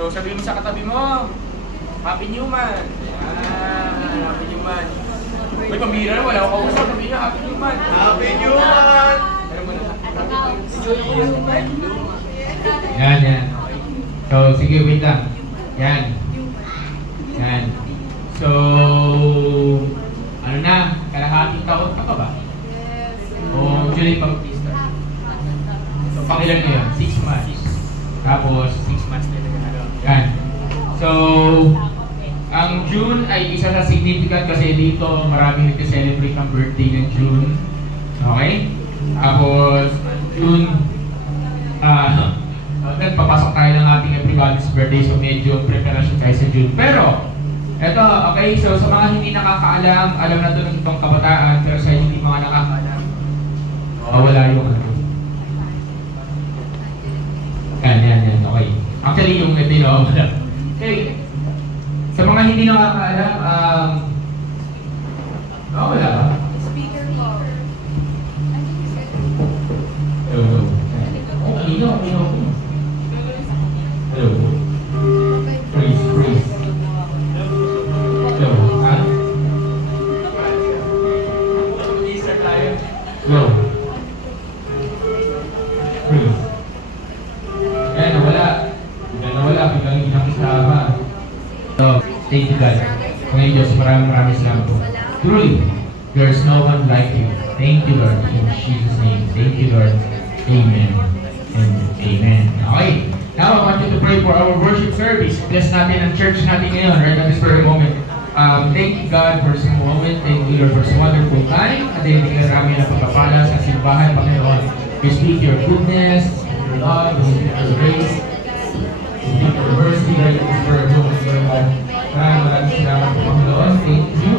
So sabihin mo sa katabi mo, Happy New Month. Ayan, Happy New Month. May pambira na, wala ako kausap. Sabihin na, Happy New Month. Happy New Month! Yan. So, sige, wait lang. Yan. So, ano na, kalahating taon ka pa ba? O July Bautista? So, pangilan nyo yun? 6 months. Tapos, 6 months na yan. So, ang June ay isa sa significant kasi dito marami nag-celebrate ng birthday ng June. Okay? Tapos, June, nagpapasok tayo ng ating everybody's birthday, so medyo preparasyon tayo sa June. Pero, eto, okay, so sa mga hindi nakakaalam, alam na ito ng itong kabataan, pero sa hindi mga nakakaalam, wala yung ano. Yan, okay. Actually, yung ito yung wala. Okay, sa mga hindi nakakaalam, wala ba? Speaker ko. Hello. Hello. Hello. Praise. Hello. Ha? Hello. Praise. Nawala. Biglang inakisama. So, thank you God. Ngayon Diyos, maraming salamat po. Truly, there's no one like you. Thank you Lord. In Jesus' name. Thank you Lord. Amen. And amen. Okay. Now, I want you to pray for our worship service. Bless natin ang church natin ngayon right at this very moment. Thank you God for this moment. Thank you Lord for this wonderful time. At hindi ka namin na pagpapala sa simbahan, Panginoon. We speak your goodness, your love, we speak your grace, we speak your mercy right at this very moment, Lord God. Maraming salamat po, Panginoon. Thank you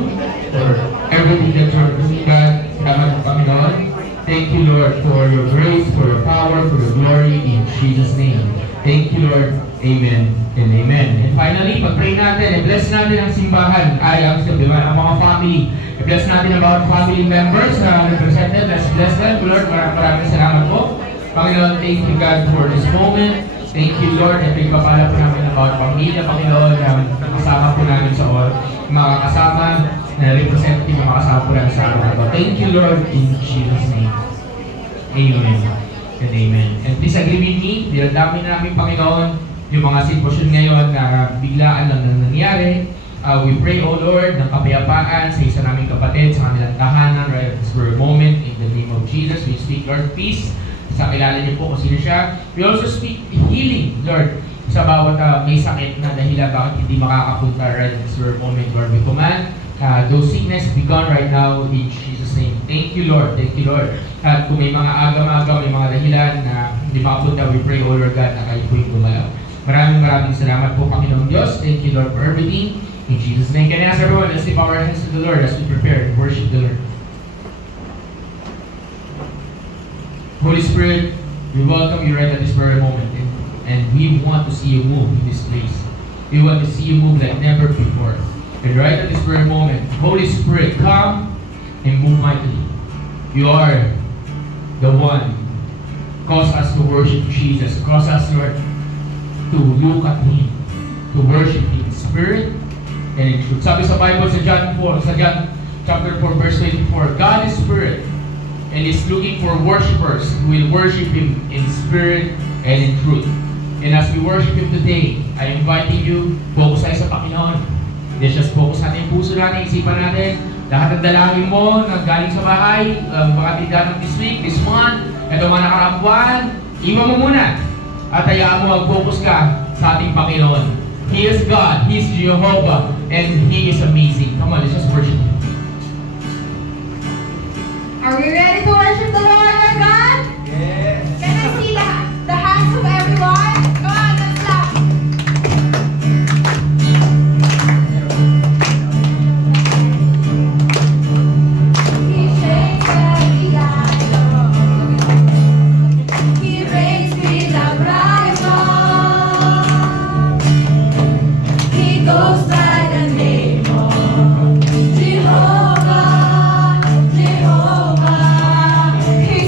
for everything that you're doing, God. Salamat po, Panginoon. Thank you, Lord, for your grace, for your power, for your glory, in Jesus' name. Thank you, Lord. Amen and amen. And finally, pag-pray natin, i-bless natin ang simbahan, ang mga family. I-bless natin ang bawat family members na represented. Let's bless them. Lord, maraming salamat po. Panginoon, thank you, God, for this moment. Thank you, Lord, at pagpapala po namin ang bawat pamilya, Panginoon, na kasama po namin sa mga kasama na representative na makasama po namin sa araw na ito. Thank you, Lord, in Jesus' name. Amen and amen. And please agree with me, dinadami namin, Panginoon, yung mga sitwasyon ngayon na biglaan lang na nangyari. We pray, O Lord, ng kapayapaan sa isa naming kapatid, sa kanilang tahanan, right at this very moment, in the name of Jesus. We speak, Lord, peace. Sa kilala niyo po kung sino siya. We also speak healing, Lord, sa bawat may sakit na dahilan bakit hindi makakapunta right at this very moment, Lord. We command those sickness be gone right now in Jesus' name. Thank you, Lord. Thank you, Lord. At kung may mga agam-agam, may mga dahilan na hindi makapunta, we pray, O Lord God, na kayo po yung gumalaw. Maraming salamat po, Panginoong Diyos. Thank you, Lord, for everything. In Jesus' name. Can I ask everyone, let's lift our hands to the Lord as we prepare to worship the Lord. Holy Spirit, we welcome you right at this very moment. And we want to see you move in this place. We want to see you move like never before. And right at this very moment, Holy Spirit, come and move mightily. You are the one. Cause us to worship Jesus. Cause us, Lord, to look at Him, to worship Him in spirit and in truth. Sabi sa Bible sa John chapter 4, verse 24, God is spirit and is looking for worshipers who will worship Him in spirit and in truth. And as we worship Him today, I invite you, focus tayo sa Panginoon. Let's just focus natin yung puso natin, isipan natin, lahat ng dalangin mo na galing sa bahay, mga tindahan this week, this month, ito mga nakaraang buwan, iwan mo muna. At hayaan mo mag-focus ka sa ating Panginoon. He is God, He is Jehovah, and He is amazing. Come on, let's just worship Him. Are we ready to worship the Lord our God? Yes. Can I see the hands of everyone? Go on, let's clap. He shakes every idol. He reigns without rival. He goes by the name of Jehovah. Jehovah. He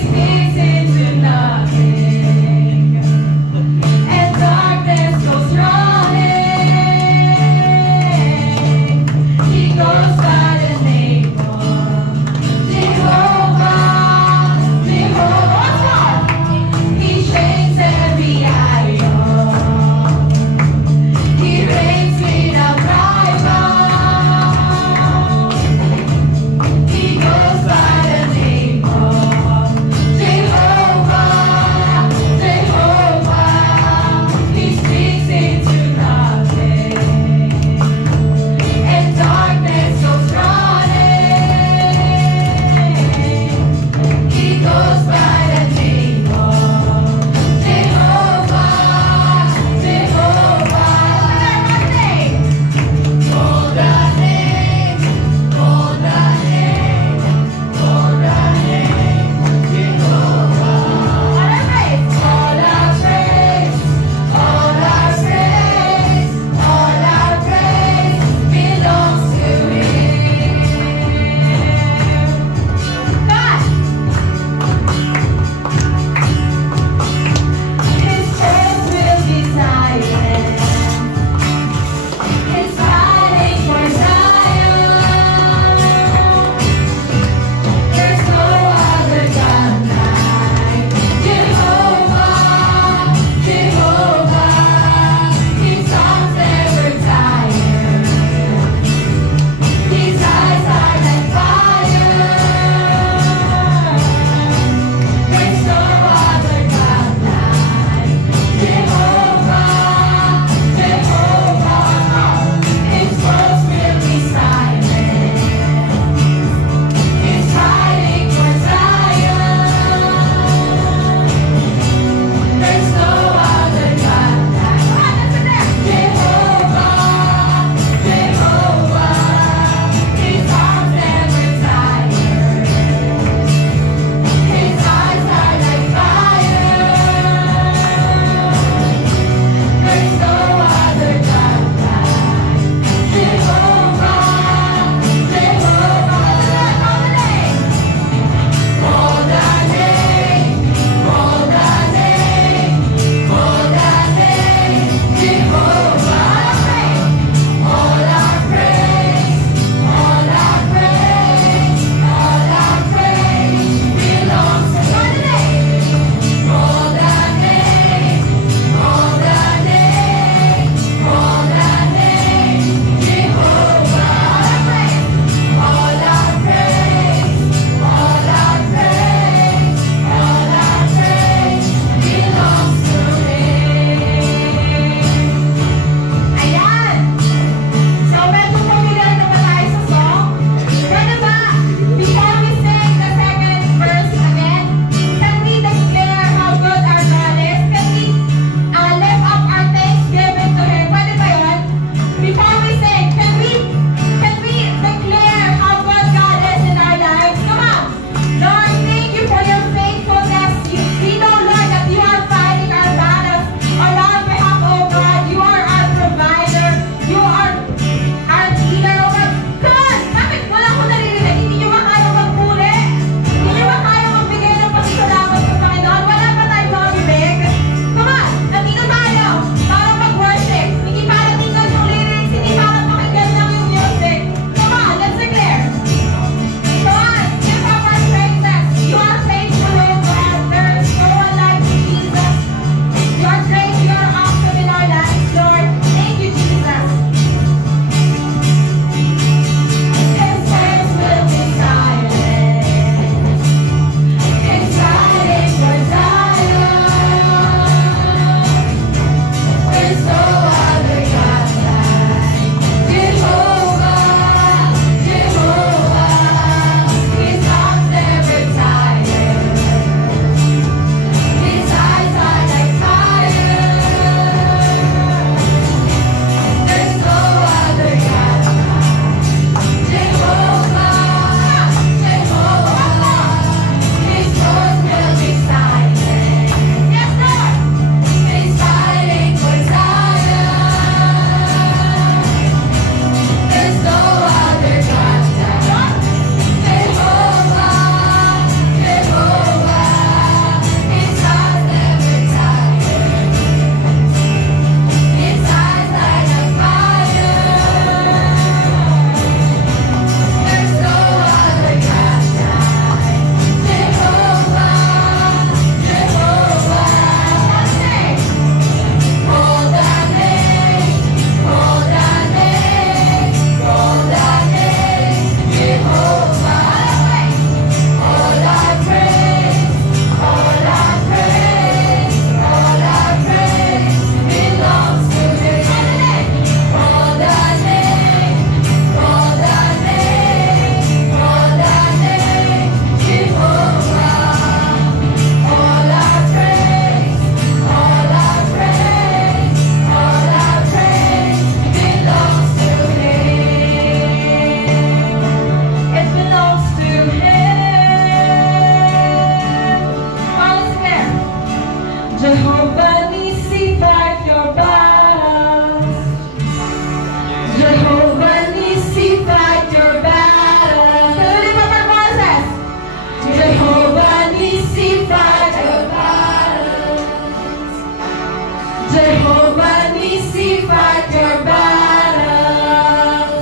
Jehovah Nissi, fight your battles.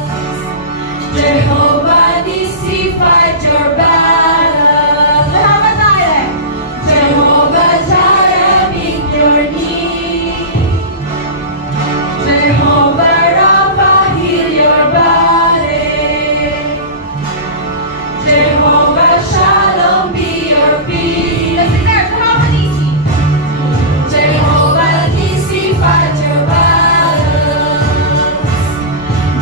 Jehovah Nissi, fight your battles. Jehovah Jireh. Jehovah Jireh, meet your need. Jehovah Rapha, heal your body. Jehovah Shalom, be your peace. Let's sing there, Jehovah Nissi. Jehovah Nissi, fight your battles.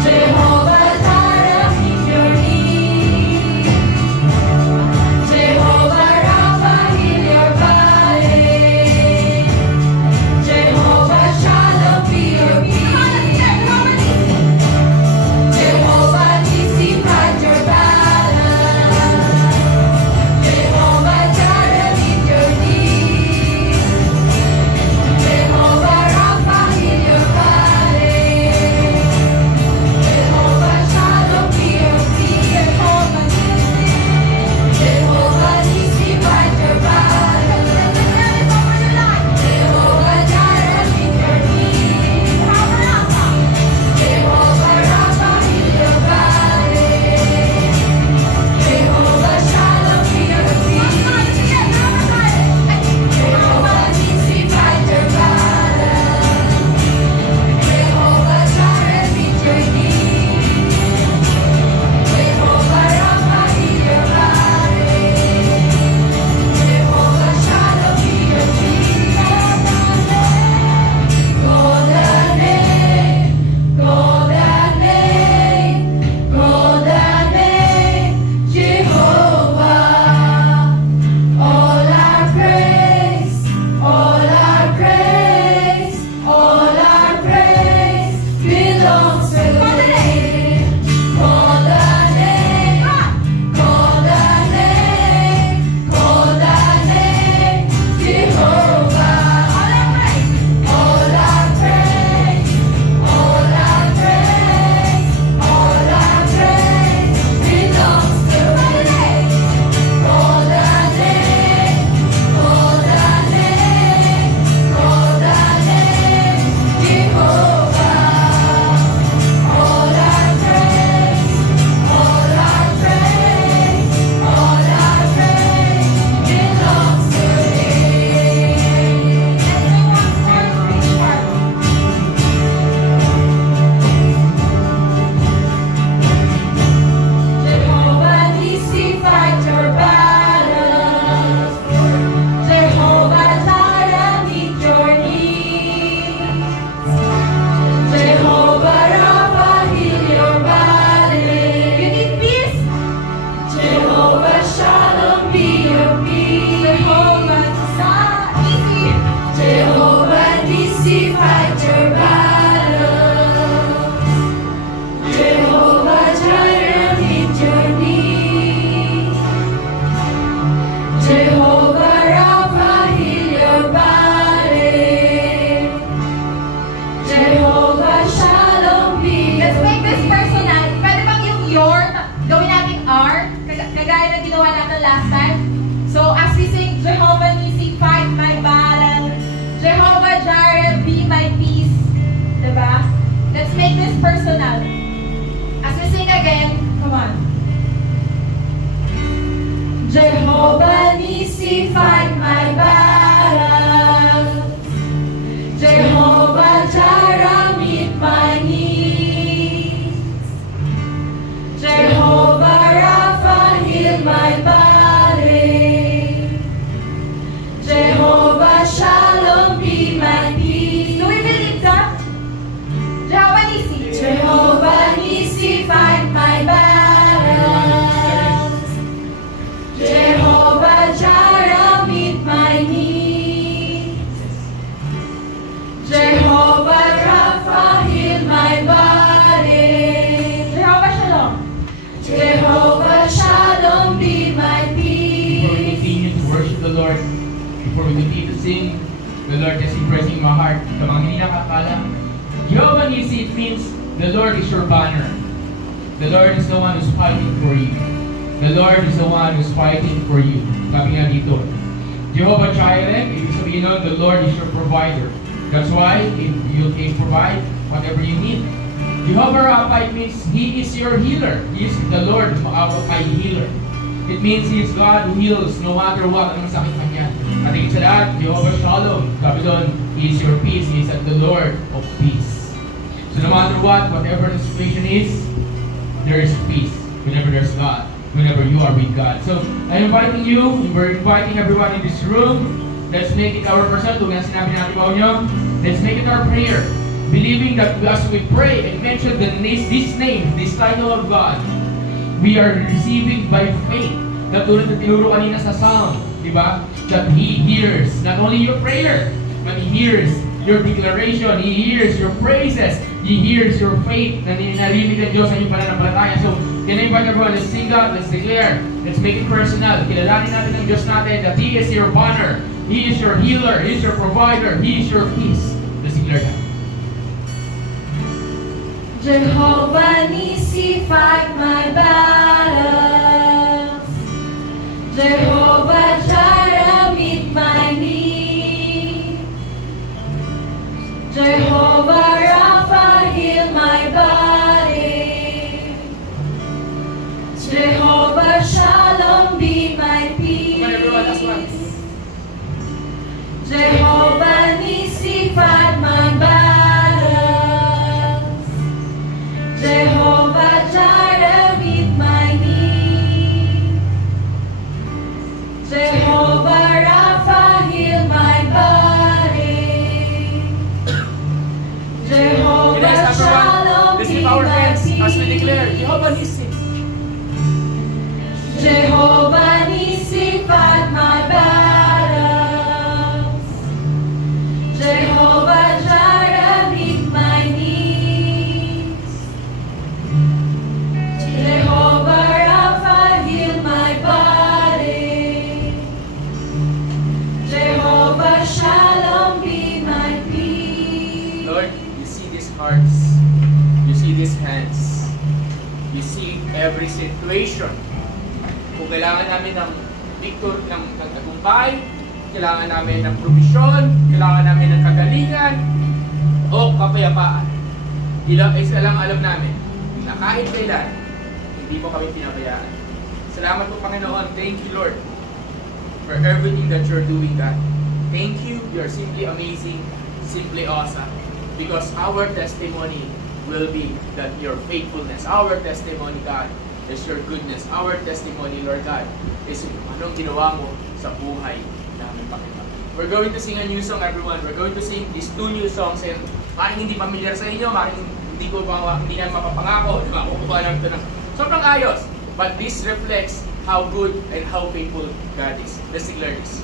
Jehovah Jireh, meet your need. Jehovah Rapha, heal your body. Jehovah Shalom, be your peace. Jehovah Nissi, fight your battles. Jehovah Jireh, meet your need. Jehovah Rapha, heal your body. Jehovah Shalom, be your peace. Jehovah Nissi, fight your battles. Jehovah Jireh, meet your need. Jehovah Rapha, heal your body. Jehovah Shalom, be your peace. Jehovah Nissi, fight your battles. Jehovah Jireh, meet your need. Jehovah Rapha, heal your body. Jehovah Shalom, be your peace. Call that name, call that name, call that name, Jehovah. All our praise, all our praise, all our praise belongs to Him. Call that name, call that name, call that name, Jehovah. All our praise, all our praise, all our praise belongs to Him. Call that name, call that name, call that name, Jehovah. All our praise, all our praise, all our praise belongs to Jehovah Nissi, fight your battles. Jehovah Jireh, meet your needs. Jehovah Rapha, heal your body. You need peace? Jehovah Shalom, be your peace. Jehovah Nissi. Jehovah Nissi, fight your battles. Jehovah Jireh, meet your need. Jehovah Rapha, heal your body. Jehovah Shalom, be your Let's make this personal. Pwede bang yung your, gawin natin R, kagaya na ginawa natin last time. So, as we sing, Jehovah Nissi, fight my battle. Jehovah Jireh, be my peace. Diba? Let's make this personal. As we sing again, come on. Jehovah Nissi, fight my battles. Jehovah Jireh, meet my needs. Jehovah Rapha, heal my body. Jehovah Shalom, be my peace. Do we believe that? Jehovah Nissi. Jehovah Nissi, fight my battles. Jehovah Jireh, meet my needs. Jehovah Rapha, heal my body. Jehovah Shalom. Jehovah Shalom, be my Before we peace. continue to worship the Lord, before we continue to sing, the Lord is impressing my heart. Sa mga hindi nakakala, Jehovah Nissi, it means the Lord is your banner. The Lord is the one who's fighting for you. The Lord is the one who's fighting for you. Sabi nga dito, Jehovah Jireh, ibig sabihin nun, the Lord is your provider. That's why He provide whatever you need. Jehovah Rapha, it means He is your healer. He is the Lord, my healer. It means He is God who heals no matter what. Anong sakit man yan. At higit sa lahat, Jehovah Shalom. Sabi doon, He is your peace. He is the Lord of peace. So no matter what, whatever the situation is, there is peace. Whenever there's God. Whenever you are with God. So, I'm inviting you, we're inviting everyone in this room. Let's make it our person. Kung yan sinabi natin ba nyo, let's make it our prayer. Believing that as we pray and mention this name, this title of God, we are receiving by faith. Na tulad na tinuro kanina sa Psalm, di ba? That He hears not only your prayer, but He hears your declaration, He hears your praises, He hears your faith na narinig ng Diyos sa inyong pananampalataya. So, can I invite everyone, let's sing God, let's declare, let's make it personal. Kilalanin natin ng Diyos natin that He is your banner, He is your healer, He is your provider, He is your peace. Let's declare that. Jehovah Nissi, fight my battles. Jehovah Jireh, meet my need. Jehovah Rapha, heal my body. Jehovah Shalom, be my peace. Jehovah Nissi, fight my battles. Jehovah Jireh, meet my need. Jehovah Rapha, heal my body. Jehovah Shalom, let's be lift our my hands peace. as we declare, Jehovah Nissi. Jehovah Nissi, fight my battles. Jehovah Jireh, meet my needs. Jehovah Rapha, heal my body. Jehovah Shalom, be my peace. Lord, you see these hearts. You see these hands. You see every situation. Kung kailangan namin ng victory, ng tagumpay, kailangan namin ng provision, kailangan namin ng kagalingan, o kapayapaan. Isa lang alam namin, na kahit kailan, hindi mo kami pinabayaan. Salamat po, Panginoon. Thank you, Lord, for everything that you're doing, God. Thank you. You're simply amazing, simply awesome. Because our testimony will be that your faithfulness. Our testimony, God, is your goodness. Our testimony, Lord God, is anong ginawa mo sa buhay namin, Panginoon. We're going to sing a new song, everyone. We're going to sing these two new songs, and maring hindi familiar sa inyo, maring hindi na mapapangako, di ba? Kukuha lang ito ng sobrang ayos. But this reflects how good and how faithful God is. Let's declare this.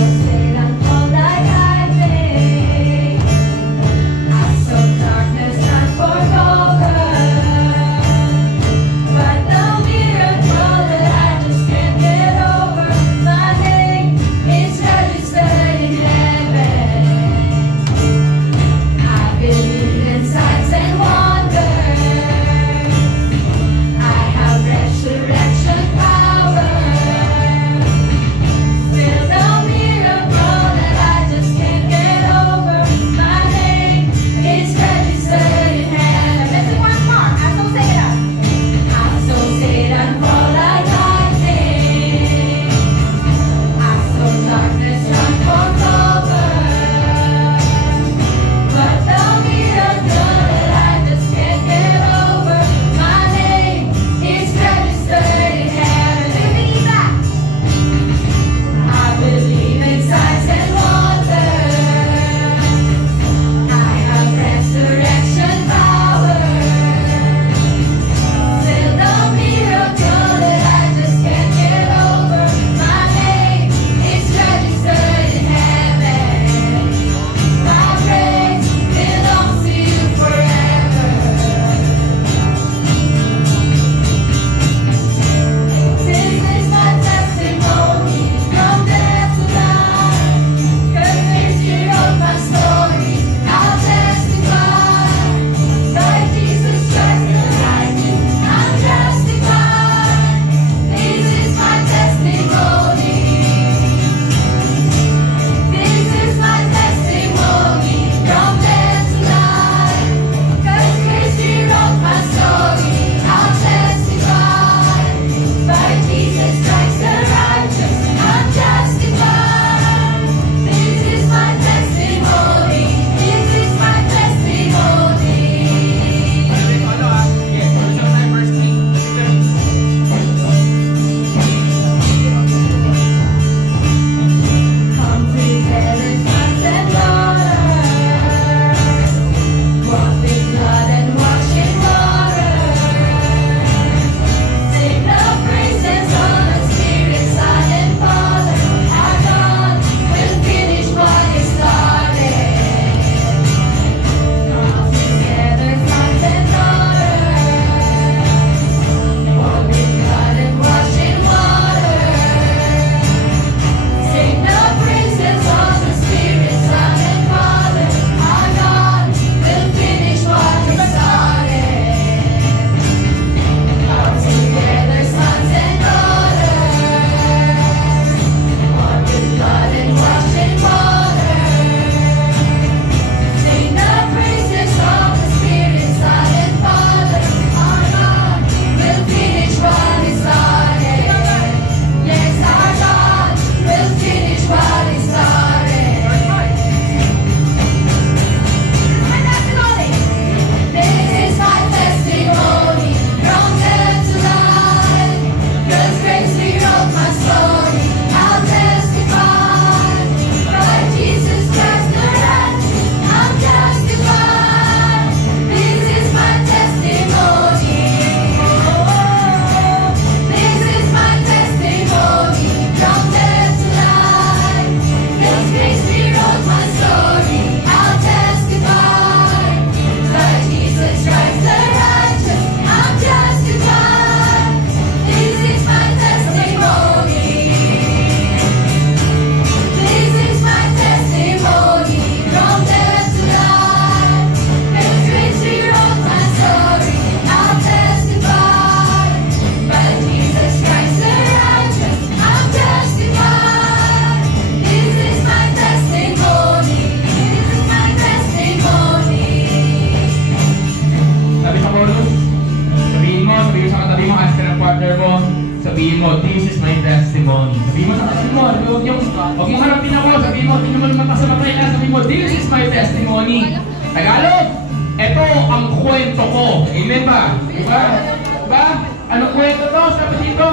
Say I'm all like I've been. partner mo, sabihin mo, this is my testimony. Sabihin mo sa kasan mo, huwag yung harapin ako, sabihin mo, tingnan mo yung mata sa matay na, sabihin mo, this is my testimony. Tagalog, ito ang kwento ko. Amen ba? Diba? Diba? Anong kwento to? Sabi dito,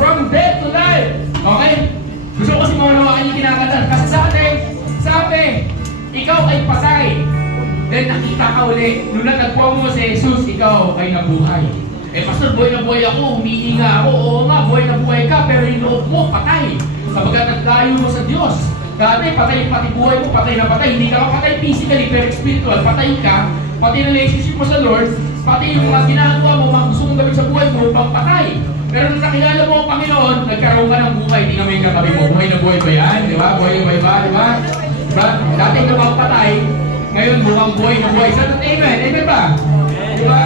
from death to life. Okay? Gusto ko kasi mawalawakan yung kinakanta. Kasi sabi, ikaw ay patay. Then nakita ka ulit. Nung natagpuan mo si Jesus, ikaw ay nabuhay. Eh, Pastor, buhay na buhay ako, umiinga ako. Oo nga, buhay na buhay ka, pero yung loob mo, patay. Kapag naglayo mo sa Diyos. Dati, patay pati buhay mo, patay na patay. Hindi ka patay physically, pero spiritual. Patay ka, pati relationship mo sa Lord, pati yung mga ginagawa mo, mga gusto mong gawin sa buhay mo, patay. Pero nung nakilala mo ang Panginoon, nagkaroon ka ng buhay. Tingnan mo yung katabi mo, buhay na buhay ba yan? Di ba? Buhay na buhay ba? Di ba? Diba? Dati ka bang patay, ngayon mukhang buhay na buhay. Sa amen? Amen ba? Di ba?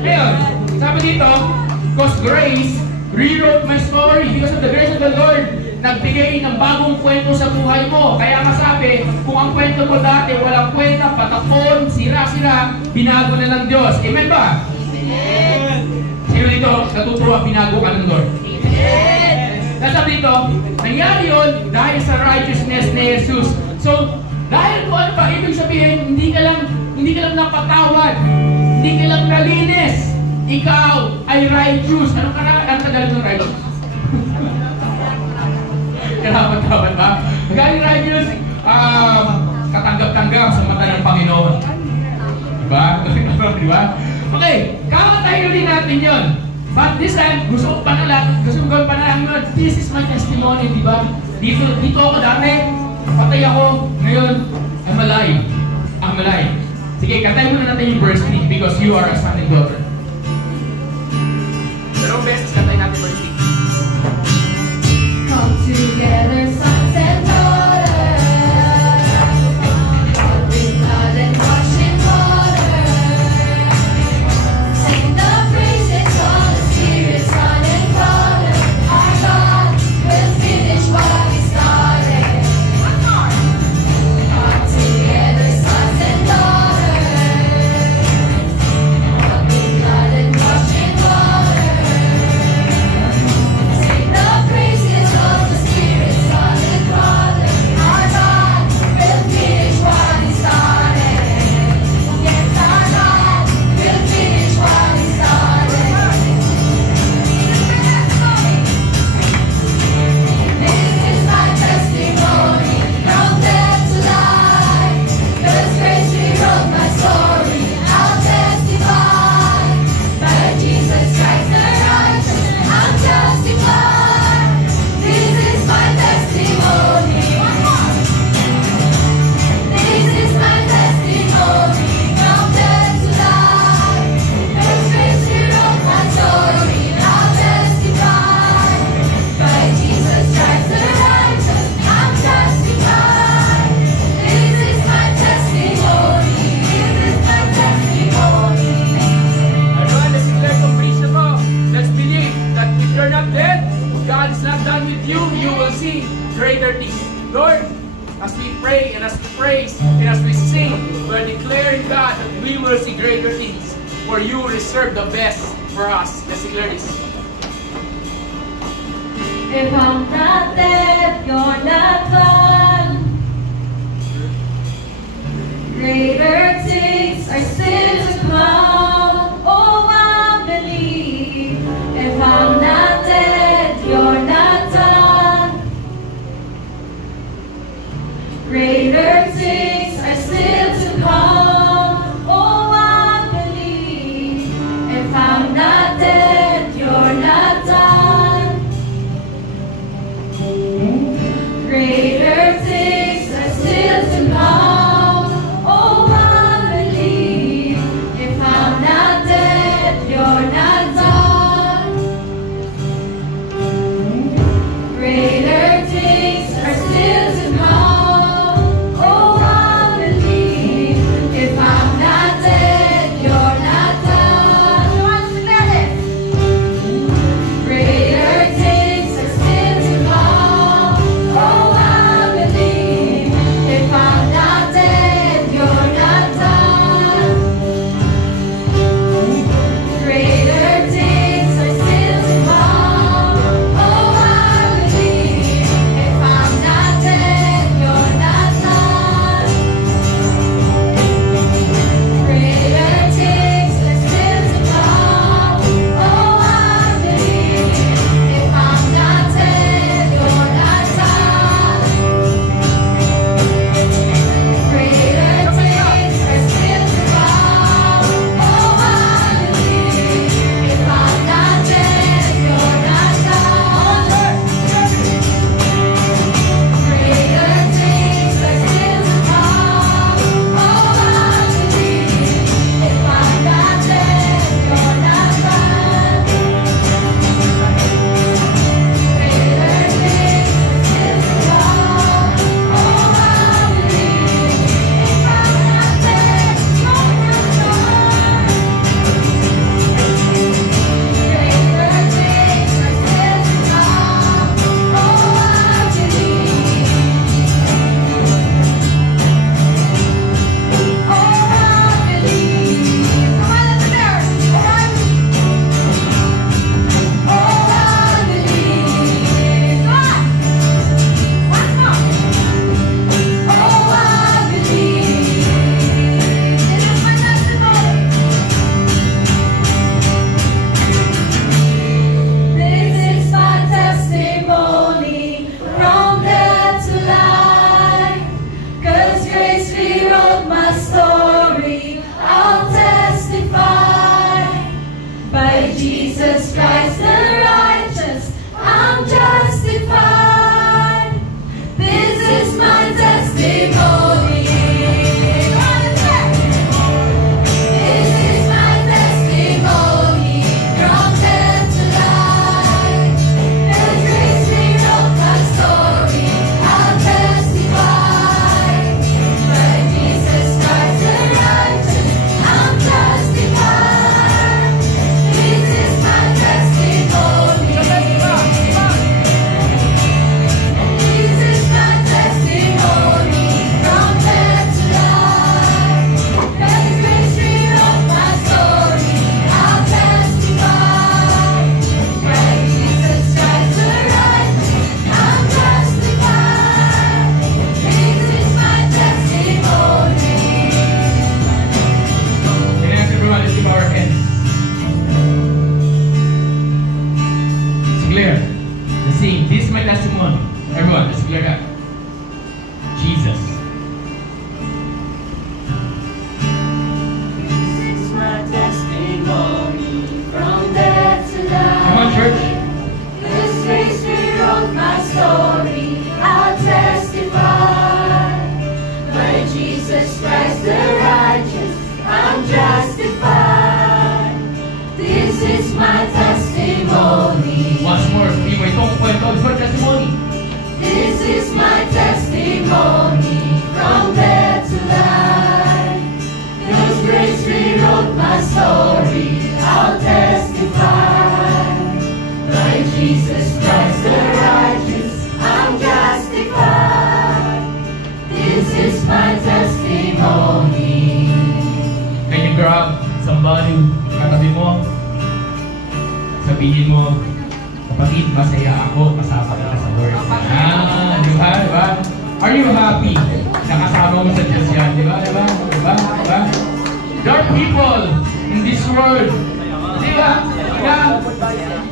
Ngayon, sabi dito, because grace rewrote my story. Because of the grace of the Lord, nagbigay ng bagong kwento sa buhay mo. Kaya masabi, kung ang kwento mo dati walang kwenta, patapon, sira-sira, binago na ng Diyos. Amen ba? Amen. Sino dito natutuwa binago ka ng Lord? Amen. Sabi dito, nangyari yun dahil sa righteousness ni Jesus. So, dahil kung ano pa, ibig sabihin, hindi ka lang napatawad, hindi ka lang nalinis, ikaw ay righteous. Anong Tagalog ng righteous? Karapat-dapat ba? Magaling righteous, katanggap-tanggap sa mata ng Panginoon. Diba? Diba? Okay, kakatayo rin natin yun. But this time, gusto ko gawin pa na lang, this is my testimony, diba? Dito ako dati, patay ako, ngayon, I'm alive. I'm alive. Sige, katayin muna natin yung verse 3 because you are a son and daughter. Pero beses katayin natin verse 3. Come together, sons and daughters, bought with blood and washed in water. Sing the praises of the Spirit, Son and Father. Our God will finish what He started. Come together, sons and daughters, bought with blood and washed in water. Sing the praises of the Spirit, Son and Father. Our God will finish what He started. Yes, our God will finish what He started. This is my testimony, from death to life. God's grace rewrote my story. I'll testify. By Jesus Christ the righteous, I'm justified. This is my testimony. This is my testimony, from death to life. God's grace rewrote my story. I'll testify. By Jesus Christ the righteous, I'm justified. This is my testimony. This is my testimony. Everyone, let's declare completion mo. Let's believe that if you're not dead, God is not done with you. You will see greater things. Lord, as we pray and as we praise and as we sing, we're declaring, God, that we will see greater things. For you reserve the best for us. Let's declare this. If I'm not dead, you're not gone. Greater things are still to come. Oh, I believe. If I'm not dead, you're not done. Greater things are still to come. Oh, I believe. If I'm not dead, you're not done. Greater things are still to come. Oh, I believe. If I'm not dead, you're not done. Greater things are still to come. Oh, I believe. If I'm not dead, you're not done. sabihin mo, kapatid, masaya ako kasama ka sa Lord. Di ba? Di ba? Are you happy? Nakasama mo sa Diyos yan, di ba? Di ba? Di ba? Di ba? There are people in this world, di ba?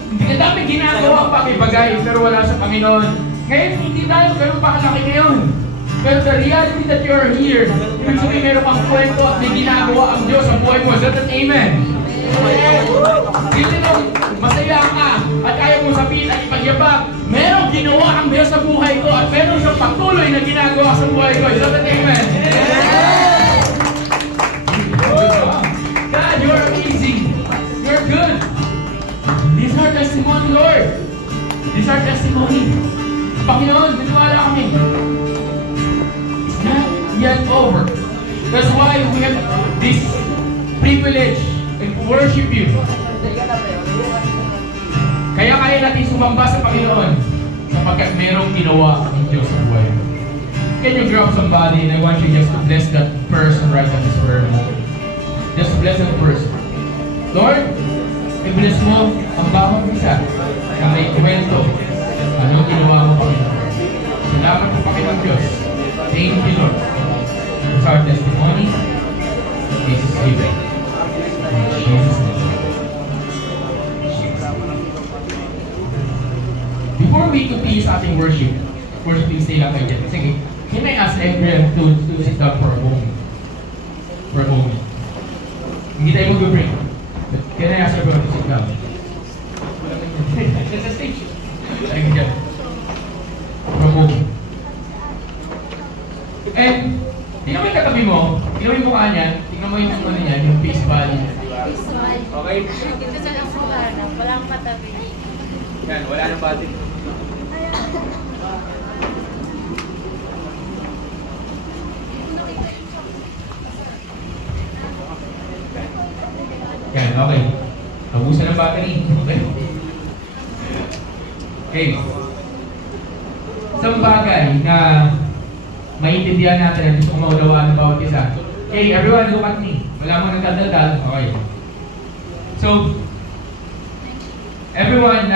Hindi dami ginagawa pa kay bagay, pero wala sa Panginoon. Ngayon, hindi tayo ganun pa kalaki ngayon. Pero the reality that you are here, ibig sabihin meron kang kwento at may ginagawa ang Diyos sa buhay mo. Is that an amen? Dito nung masaya ka at kaya mong sabihin at ipagyabang, merong ginawa ang Diyos sa buhay ko at meron siyang patuloy na ginagawa sa buhay ko. Is that an amen? God, you're amazing. You're good. These are testimony, Lord. These are testimony. Panginoon, maniwala kami. It's not yet over. That's why we have this privilege to worship you. Kaya natin sumamba sa Panginoon sapagkat merong ginawa ang Diyos sa buhay. Can you grab somebody and I want you just to bless that person right at this very moment. Just bless that person. Lord, i-bless mo ang bawat isa na may kwento. Anong ginawa mo, Panginoon? Salamat po, Panginoon Diyos. Thank you, Lord. It's our testimony. This is given. In Jesus' name. Before we continue sa ating worshiping stay lang kayo dyan. Sige, can I ask everyone to sit down for a moment? For a moment. Hindi tayo mag-break. But can I ask everyone to sit down? That's a stage. Thank you, Jeff. For a moment. And, tingnan mo yung katabi mo, tingnan mo yung mukha niya, tingnan mo yung ano niya, yung face value. Okay? Ito sa nasuhan, walang katabi. Yan, wala nang bati. Yan, okay. Nabusan ng battery. Okay. Okay. Isang bagay na maintindihan natin at gusto kong maunawaan ng bawat isa. Okay, everyone look at me. Wala mo nang daldal. Okay. So, everyone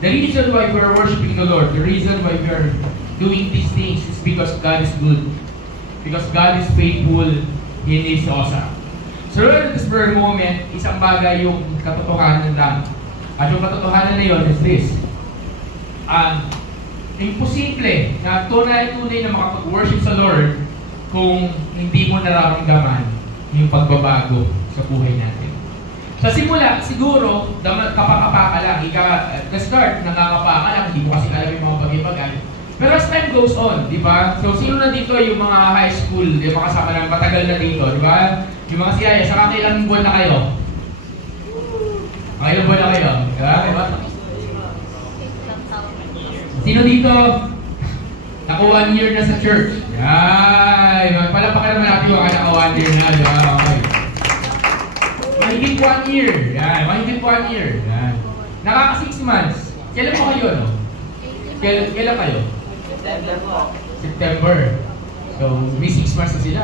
the reason why we are worshiping the Lord, the reason why we are doing these things is because God is good. Because God is faithful, He is awesome. So at this very moment, isang bagay yung katotohanan lang. At yung katotohanan na yun is this. Imposible na tunay-tunay na makapag-worship sa Lord kung hindi mo nararamdaman yung pagbabago sa buhay natin. Sa simula, siguro, kapakapa ka lang, the start, nangangapa ka lang, hindi mo kasi alam yung mga bagay-bagay. Pero as time goes on, di ba? So, sino na dito yung mga high school, di ba, kasama na matagal na dito, di ba? Yung mga siyaya, saka kailang buwan na kayo? Kailang buwan na kayo? Di ba? Sino dito? Naka 1 year na sa church. Ay, magpalapakan naman natin yung naka 1 year na, di ba? Okay. Mahigit 1 year. Yan, mahigit 1 year. Yan. Nakaka 6 months. Kailan po kayo, no? Kailan kayo? September po. September. So, may 6 months na sila.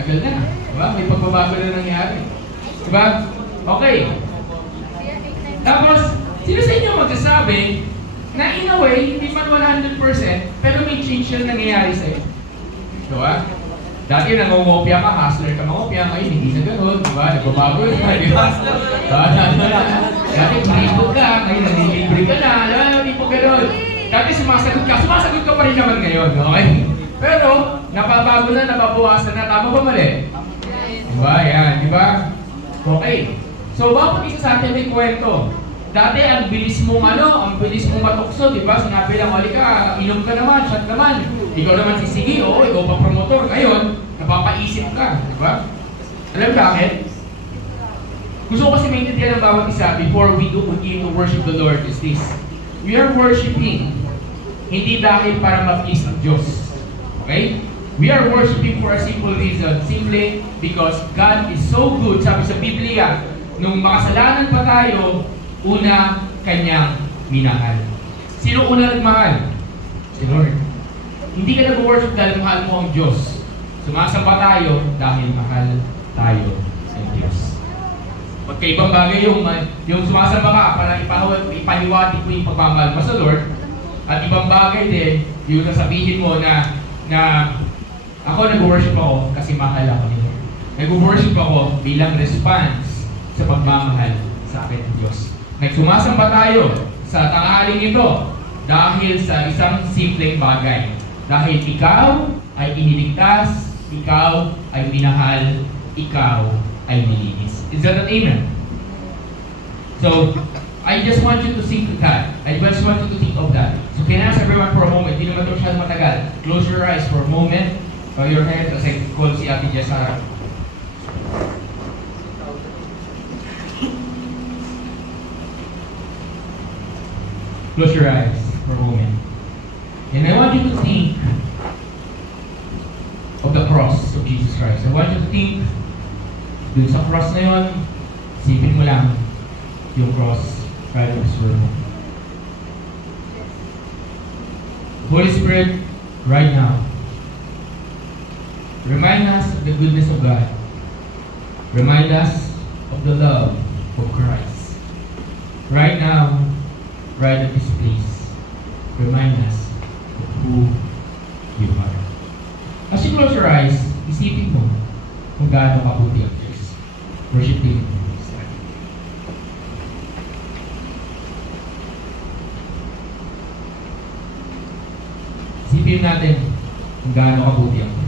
Tagal na. Diba? May pagbabago na nangyari. Diba? Okay. Tapos, sino sa inyo magsasabi na in a way, hindi man 100%, pero may change yung nangyayari sa'yo? Diba? Dati nangungopia ka, hustler ka mangopia, ngayon hindi na gano'n, diba? Nagbabago yun, diba? Dati kumipot ka, ngayon nanilibre ka na, diba? Hindi po gano'n. Dati sumasagot ka pa rin naman ngayon, okay? Pero, napabago na, nababawasan na, tama ba mali? Diba? Yan, diba? Okay. So, bawat isa sa atin may kwento. Dati, ang bilis mong matukso, diba? Sinabi lang, wali ka, inom ka naman, shot naman. Ikaw naman sisigi, ikaw pa promotor. Ngayon, napapaisip ka, diba? Alam bakit? Gusto ko kasi maintindihan ng bawat isa before we continue to worship the Lord is this. We are worshiping, hindi dahil para ma-please ang Diyos. Okay? We are worshiping for a simple reason, simply because God is so good. Sabi sa Biblia, nung makasalanan pa tayo, una Kanyang minahal. Sino una nagmahal? Si Lord. Hindi ka nag-worship dahil mahal mo ang Diyos. Sumasamba tayo dahil mahal tayo sa Diyos. Magkaibang bagay yung sumasamba ka para ipahiwati ko yung pagmamahal mo sa Lord. At ibang bagay din, yung sasabihin mo na ako nag-worship ako kasi mahal ako ni Lord. Nag-worship ako bilang response sa pagmamahal sa akin ng Diyos. Nagsumasamba tayo sa tanghaling ito dahil sa isang simpleng bagay. Dahil ikaw ay iniligtas, ikaw ay minahal, ikaw ay nilinis. Is that an amen? So, I just want you to think of that. I just want you to think of that. So, can I ask everyone for a moment? Hindi naman ito masyadong matagal. Close your eyes for a moment. Bow your head as I call si Ate Jessara. Close your eyes for a moment. And I want you to think of the cross of Jesus Christ. I want you to think dun sa cross na yun, isipin mo lang yung cross right of this room. Holy Spirit, right now, remind us of the goodness of God. Remind us of the love of Christ. Right now, right at this place, remind us of who you are. As you close your eyes, isipin mo kung gaano kabuti ang Diyos. Worship team. Isipin natin kung gaano kabuti ang Diyos.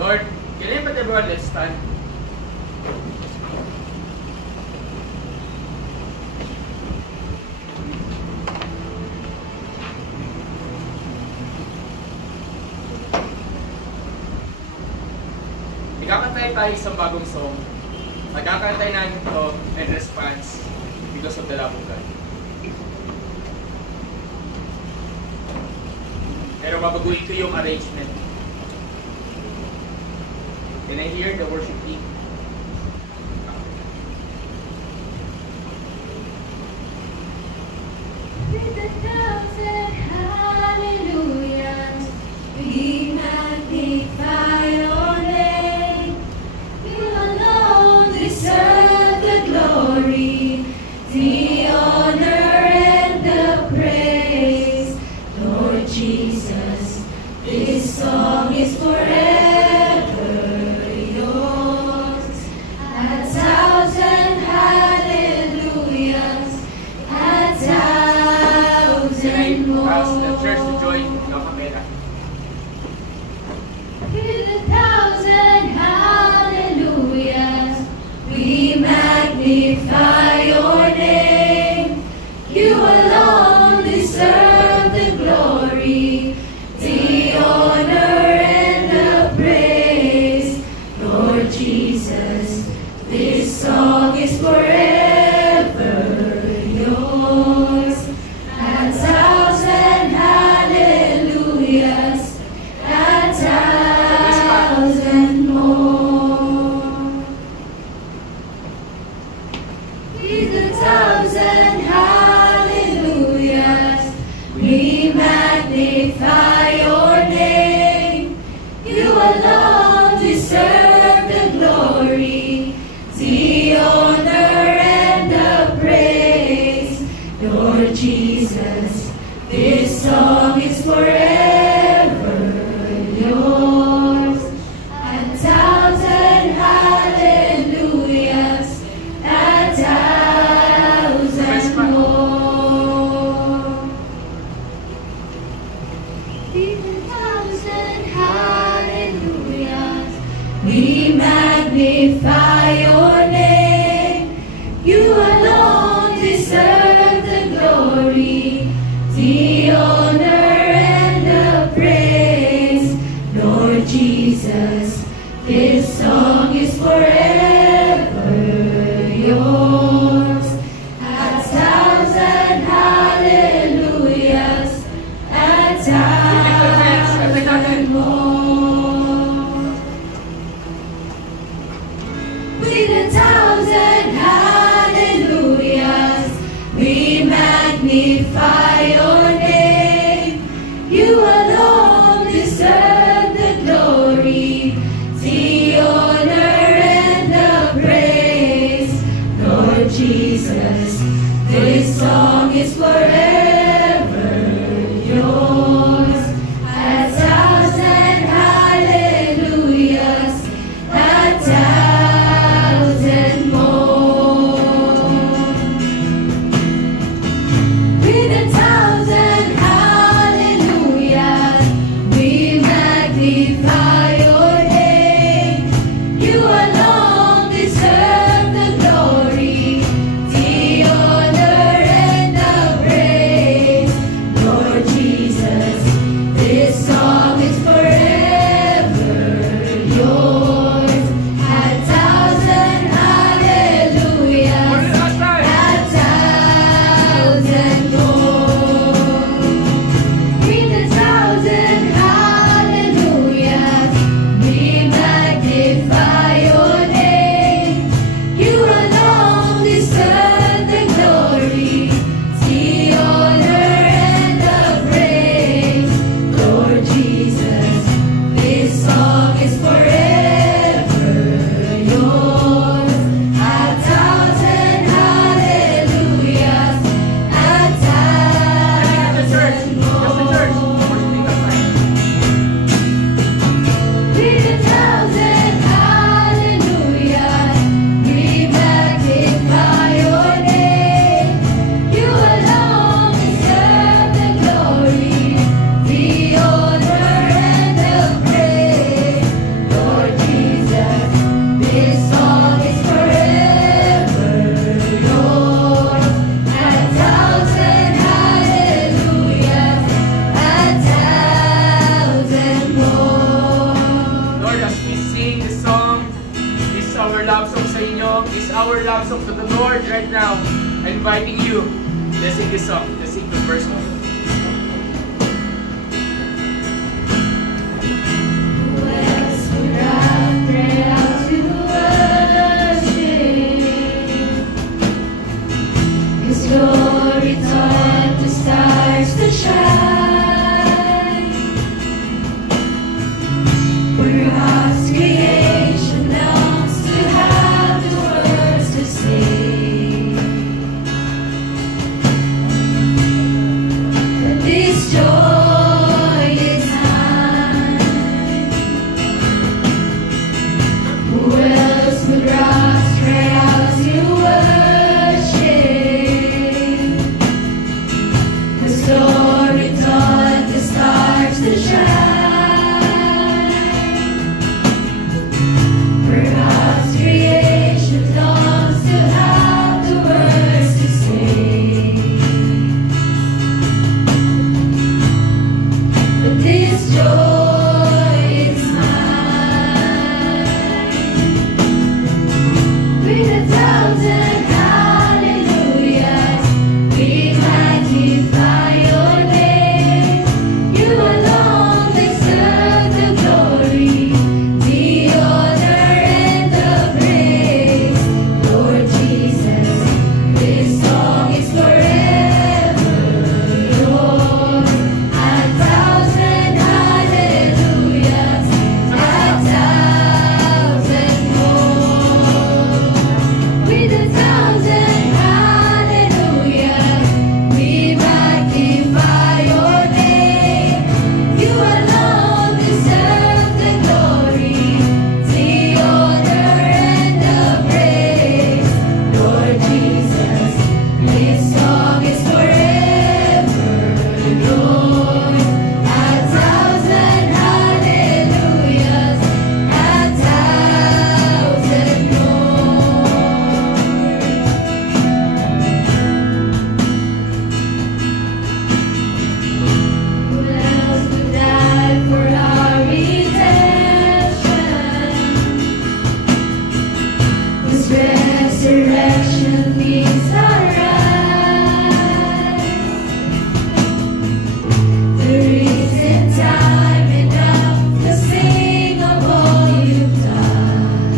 Lord, can I invite everyone, let's stand. Ikakantay tayo isang bagong song. Magkakantay natin ito in response because of the love of God. Pero babaguhin ko yung arrangement. Can I hear the worship team? With a thousand hallelujahs, we magnify your name. You alone deserve the glory, the honor, and the praise. Lord Jesus, this song is forever. Ask the church to join your camera. With a thousand hallelujahs, we magnify your name. You alone deserve the glory, the honor, and the praise. Lord Jesus, this song is forever yours. A thousand hallelujahs, a thousand more. With a thousand hallelujahs, we magnify your name. You alone deserve the glory, the honor, With 1,000 hallelujahs, we magnify your name. You alone deserve the glory, the honor and the praise. Lord Jesus, this song is forever yours. 1,000 hallelujahs, 1,000 more. With 1,000 hallelujahs, we magnify your name. You alone deserve the glory, the honor and the praise. Lord Jesus, this song is forever yours. 1,000 hallelujahs, One last time. 1,000 more. With 1,000 hallelujahs, we magnify your name. You alone deserve the glory, the honor and the praise. Lord Jesus, this song is forever yours. 1,000 hallelujahs, 1,000 With 1,000 hallelujahs, we magnify your name. You alone deserve the glory, the honor and the praise. Lord Jesus, this song is forever yours. 1,000 hallelujahs, 1,000 more. Lord, as we sing this song, this is our love song sa inyo. This is our love song to the Lord right now. I'm inviting you. Let's sing this song. Let's sing the first one. Who else would I pray out to worship? His glory taught the stars to shine. Perhaps creation longs to have the words to say. But this joy is mine. Who else would rocks cry out to worship? The glory taught the stars to shine. Perhaps creation longs to have the words to say. But this joy is mine. With 1,000 hallelujahs, we magnify your name. You alone deserve the glory, the honor and the praise. Lord Jesus, this song is forever yours. 1,000 hallelujahs, 1,000 more. With 1,000 hallelujahs, we magnify your name. You alone deserve the glory, the honor and the praise. Lord Jesus, this song is forever yours. 1,000 hallelujahs, 1,000 more. Who else would die for our redemption? His resurrection means our rise. There isn't time enough to sing of all you've done.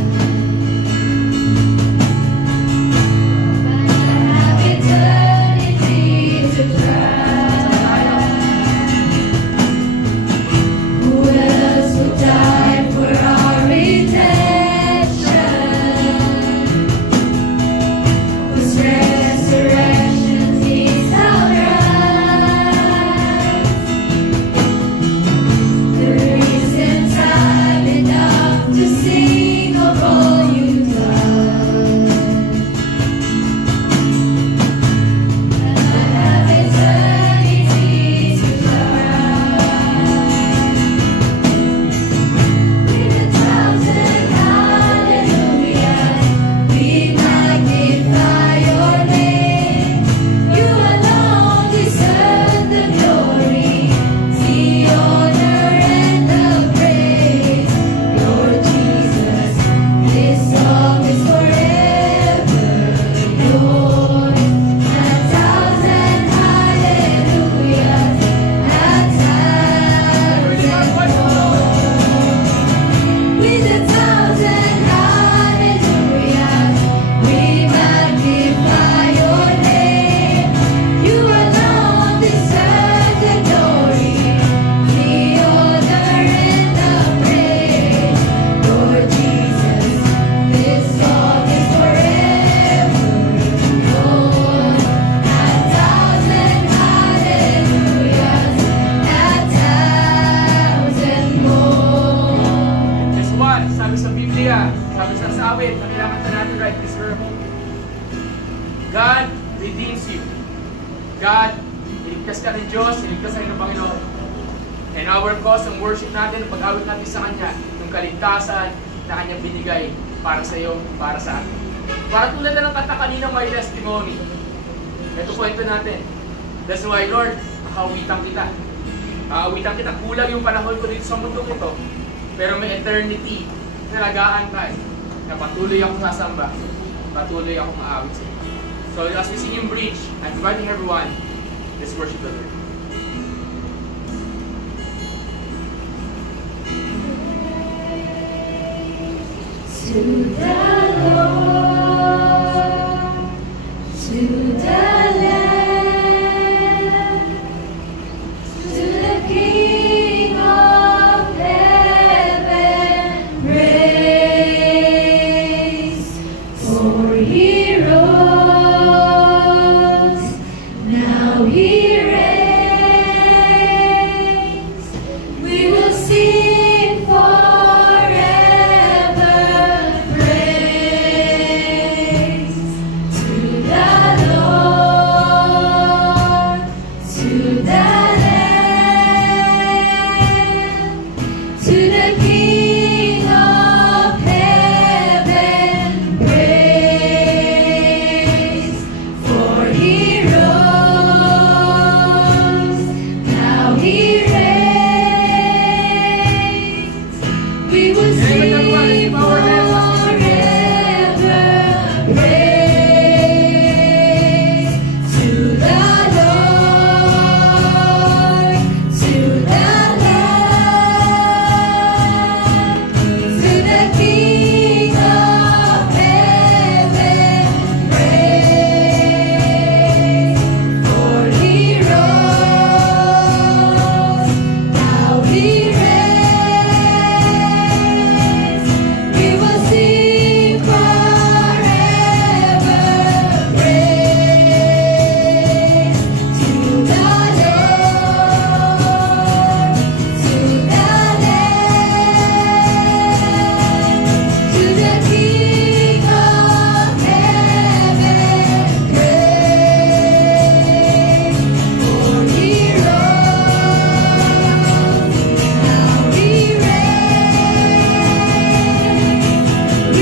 and rightly serve Him. God redeems you. God, iligtas ka ng Diyos, iligtas ka ng Panginoon. And our cause ng worship natin, pag-awit natin sa Kanya, yung kaligtasan na Kanyang binigay para sa iyo, para sa atin. Para tulad na ng kanta kanina, my testimony. Ito kwento natin. That's why, Lord, aawitan kita. Aawitan kita. Kulang yung panahon ko dito sa mundong ito. Pero may eternity na nag-aantay na patuloy akong sasamba, patuloy akong maawit sa iyo. So as we sing yung bridge, I'm inviting everyone, let's worship the Lord. To the Lord, to the Lamb, to the King of heaven, praise. For He rose, now He reigns. We will sing forever praise to the Lord, to the Lamb, to the King of heaven, praise. For He rose, now He reigns. We will sing forever praise to the Lord, to the Lamb, to the King of heaven, praise. For He rose, now He reigns. We will sing forever praise to the Lord, to the Lamb, to the King of heaven, praise. For He rose, now He reigns. We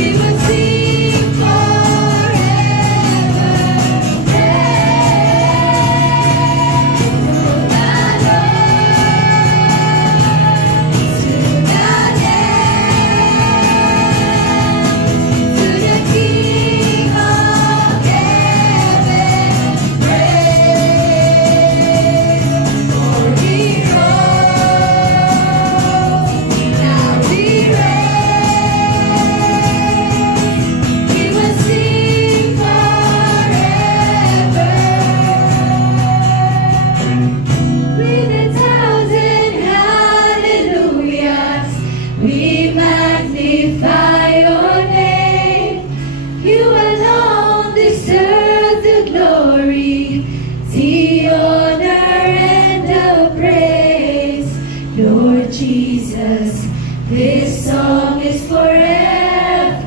will sing forever with a thousand hallelujahs, we magnify your name. You alone deserve the glory, the honor, and the praise. Lord Jesus, this song is forever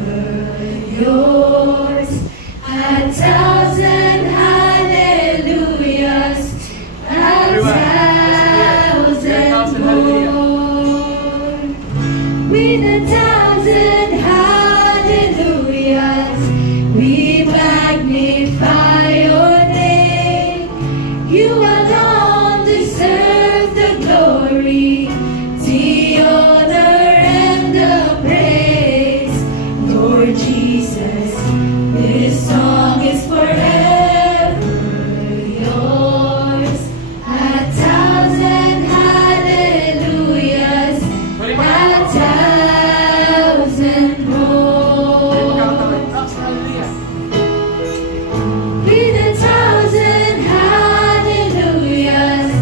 yours. A thousand hallelujahs, a thousand more. With a thousand hallelujahs, we magnify your name. You alone deserve the glory, the honor, and the praise. Lord Jesus, this song is forever yours. A thousand hallelujahs, a thousand more. With a thousand hallelujahs,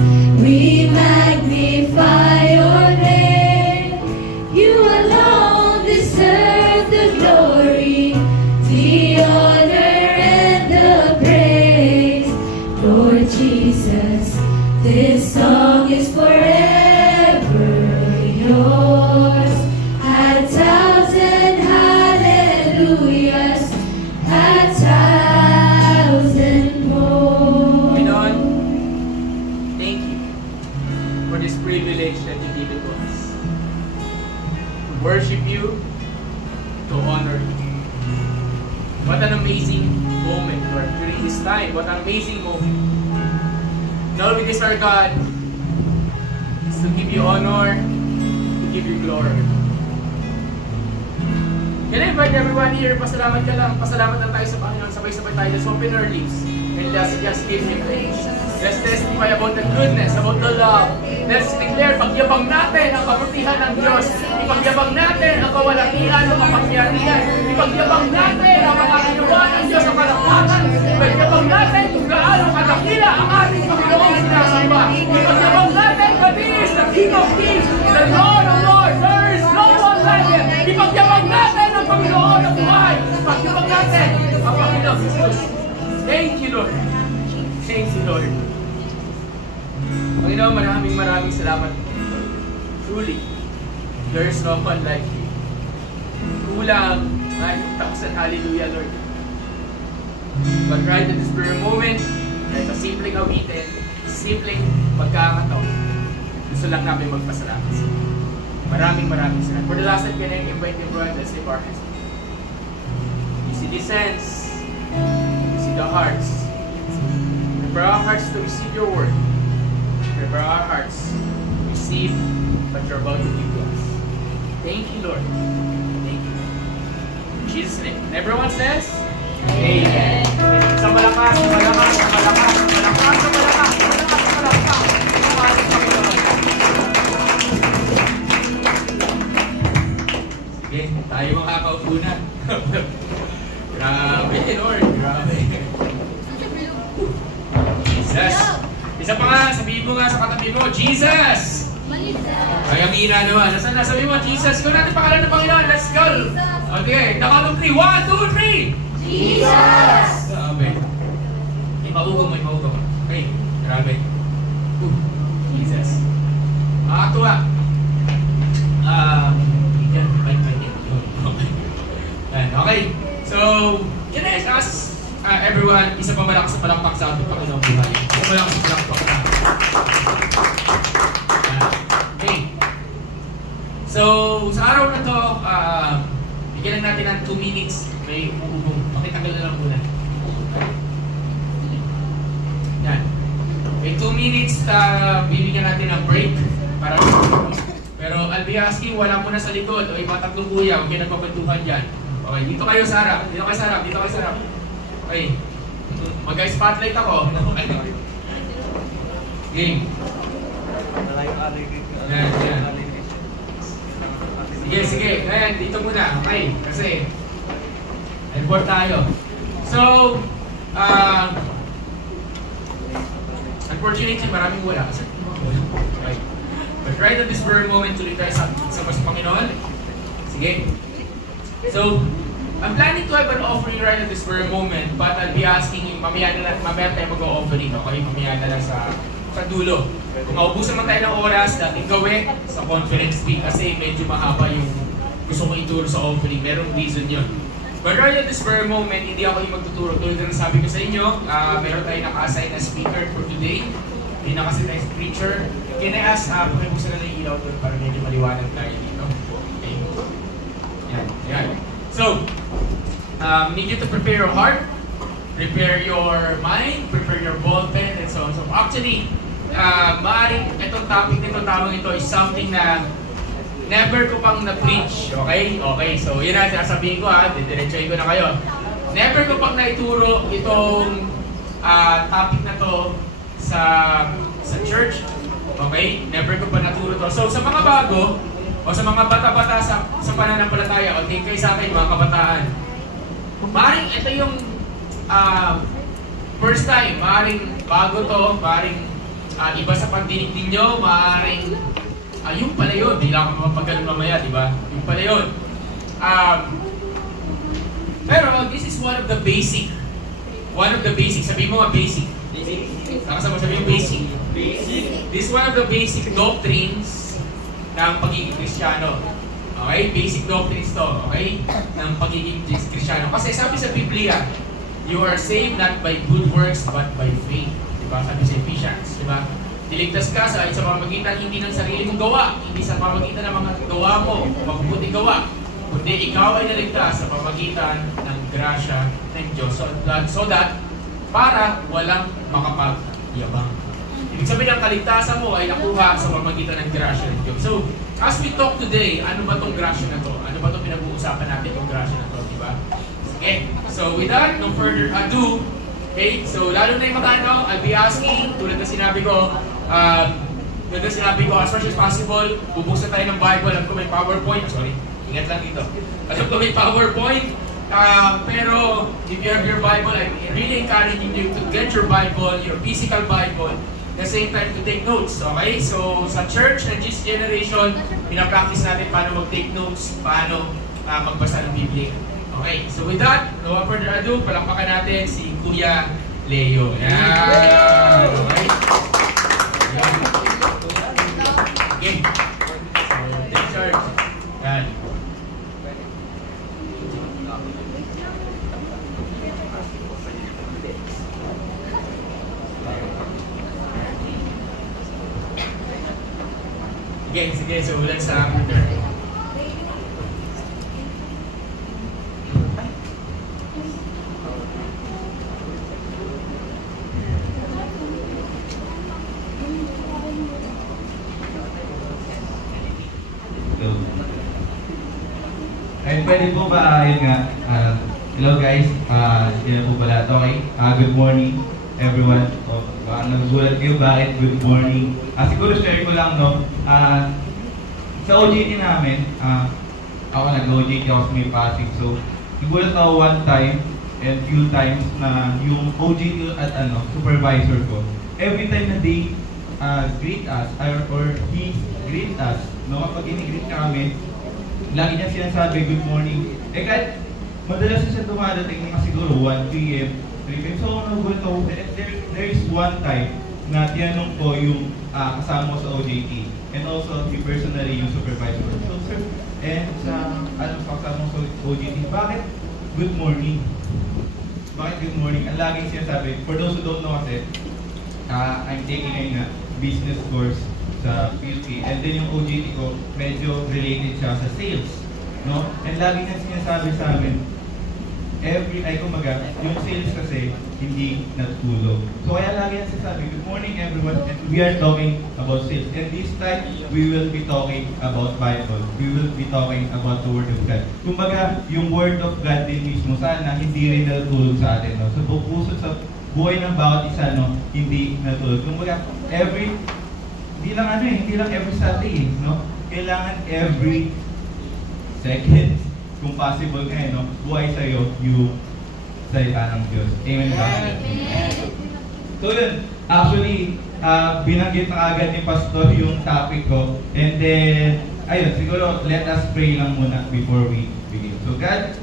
we magnify your name. You alone deserve the glory, the What an amazing moment, Lord. During this time, what an amazing moment. Lord, we desire, God, is to give you honor, to give you glory. Can I invite everyone here? Pasalamat ka lang. Pasalamat lang tayo sa Panginoon. Sabay-sabay tayo. Let's open our lips. And let's just give Him praise. Let's testify about the goodness, about the love. Let's declare, pagyabang natin ang kabutihan ng Diyos. Ipagyabang natin ang kawalakihan ng kapangyarihan. Ipagyabang natin ang mga ginawa ng Diyos sa kalakpakan. Ipagyabang natin kung gaano kadakila ang ating Panginoong sinasamba. Ipagyabang natin, God is the King of Kings, the Lord of Lords. There is no one like Him. Ipagyabang natin ang Panginoon ng buhay. Ipagyabang natin ang Panginoon Jesus. Thank you, Lord. Thank you, Lord. Panginoon, maraming salamat. Truly, there is no one like you. Kulang, 9,000, hallelujah, Lord. But right at this very moment, kahit sa simpleng awitin, simpleng pagkakataon, gusto lang namin magpasalamat sa iyo. Maraming salamat. For the last time, can I invite everyone to save our hands? You see the sense, you see the hearts. Prepare our hearts to receive your word. Prepare our hearts to receive what you're about to give to us. Thank you, Lord. Thank you. In Jesus' name. And everyone says, Amen. Sa malakas. Sige, tayo makakaupo na. Grabe, Lord. Grabe. Jesus. Isa pa nga, sabihin mo nga sa katabi mo, Jesus! Kaya mina naman. Nasaan na? Sabihin mo, Jesus. Kung natin pangalan ng Panginoon, let's go! Okay, nakalong 3. 1, 2, 3! Jesus! Grabe. Ipahugaw mo. Okay, grabe. Jesus. Makakatuwa. Yan, okay. So, can I ask everyone, isa pa malakas na palakpak sa ating Panginoong buhay. Isa malakas na palakpak sa ating. Okay. So, sa araw na to, bigyan lang natin ng 2 minutes. May umubong. Pakitagal na lang muna. Yan. May 2 minutes, bibigyan natin ng break. Para pero I'll be asking, wala muna sa likod. O iba tatlong kuya, huwag kayo nagpapagtuhan dyan. Okay, dito kayo sa harap. Okay. Mag-spotlight ako. Game. Yan. Sige. Ngayon, dito muna. Okay. Kasi, report tayo. So, unfortunately, maraming wala. Okay. But right at this very moment, tuloy tayo sa Panginoon. Sige. So, I'm planning to have an offering right at this very moment, but I'll be asking, mamaya tayo mag-o-offering, okay? Mamaya na lang sa dulo. Kung maubusan man tayo ng oras, dating gawin sa conference week kasi medyo mahaba yung gusto ko ituro sa offering. Merong reason yun. But right at this very moment, hindi ako yung magtuturo. Tulad na sabi ko sa inyo, meron tayo naka-assign na speaker for today. May naka-assign na preacher. Can I ask, pakibusan na yung ilaw doon para medyo maliwanag tayo dito. Okay. Yan. So, need you to prepare your heart, prepare your mind, prepare your ball pen, and so on. So actually, maaaring itong topic nito, tawag ito is something na never ko pang na-preach. Okay? Okay, so yun na, sasabihin ko didiretsuhin ko na kayo. Never ko pang naituro itong topic na to sa church. Okay? Never ko pa naturo to. So sa mga bago, o sa mga bata-bata sa pananampalataya, o tingin kayo sa akin mga kabataan, maaaring ito yung first time, maaaring bago to, maaaring iba sa pagdinig ninyo, maaaring yung pala yun, di lang ako mapagkaroon mamaya, di ba? Yung pala yun. Pero this is one of the basic, sabihin mo nga basic. Nakasama sabihin yung basic. This is one of the basic doctrines ng pagiging Kristiyano. Okay? Basic doctrines to. Okay? Ng pagiging Kristiyano. Kasi sabi sa Biblia, you are saved not by good works but by faith. Diba? Sabi sa Ephesians. Diba? Diligtas ka sa pamamagitan hindi ng sarili mong gawa, hindi sa pamamagitan ng mga gawa mo, magpuputing gawa, kundi ikaw ay naligtas sa pamamagitan ng grasya ng Diyos. So that para walang makapagyabang. Ibig sabihin ng kaligtasan mo ay nakuha sa pamamagitan ng grasya ng Diyos. So, as we talk today, ano ba tong grasya na to? Ano ba tong pinag-uusapan natin tong grasya na to, di ba? Okay, so with that, no further ado, okay, so lalo na yung mga tanong, I'll be asking, tulad na sinabi ko, as much as possible, bubuksan tayo ng Bible, alam ko may PowerPoint, sorry, ingat lang dito. Alam ko may PowerPoint, pero if you have your Bible, I'm really encouraging you to get your Bible, your physical Bible, at the same time to take notes, okay? So, sa church na this generation, pinapractice natin paano mag-take notes, paano magbasa ng Biblia. Okay, so with that, no further ado, palakpakan natin si Kuya Leo. Yan! Okay? Okay. So, take charge. Yan. Sige, so let's prepare. Ay, pwede po ba, yun nga, hello guys, yun po pala ito, okay? Good morning everyone. Nagugulat kayo, bakit good morning? Siguro share ko lang, no, sa OJT namin, ako nag-OJT ako sa may Pasig, so nagulat ako one time and few times na yung OJT at supervisor ko, every time na they greet us, or he greet us, no, kapag ini-greet na kami, lagi niya sinasabi, good morning. Kahit madalas siya dumadating mga siguro 1 p.m., 3 p.m. So, nagulat ako. There is one time na tinanong ko yung kasama ko sa OJT and also personally yung supervisor. So, sir, and sa kasama ko sa OJT, bakit good morning? Bakit good morning? Ang laging sinasabi, for those who don't know kasi, I'm taking a business course sa PLP, and then yung OJT ko, medyo related siya sa sales, no? And lagi niyang sinasabi sa amin, yung sales kasi, hindi natulog. So kaya lagi niyang sinasabi, good morning everyone, and we are talking about sales. And this time, we will be talking about Bible. We will be talking about the Word of God. Kumbaga, yung Word of God din mismo, sana hindi rin natulog sa atin, no? So pupuso sa buhay ng bawat isa, no? Hindi natulog. Kumbaga, hindi lang every Saturday, no? Kailangan every second, kung possible nga, no? Buhay sa'yo yung salita ng Diyos. Amen ba? So yun, actually, binanggit na agad ni Pastor yung topic ko. And then, ayun, siguro, let us pray lang muna before we begin. So God,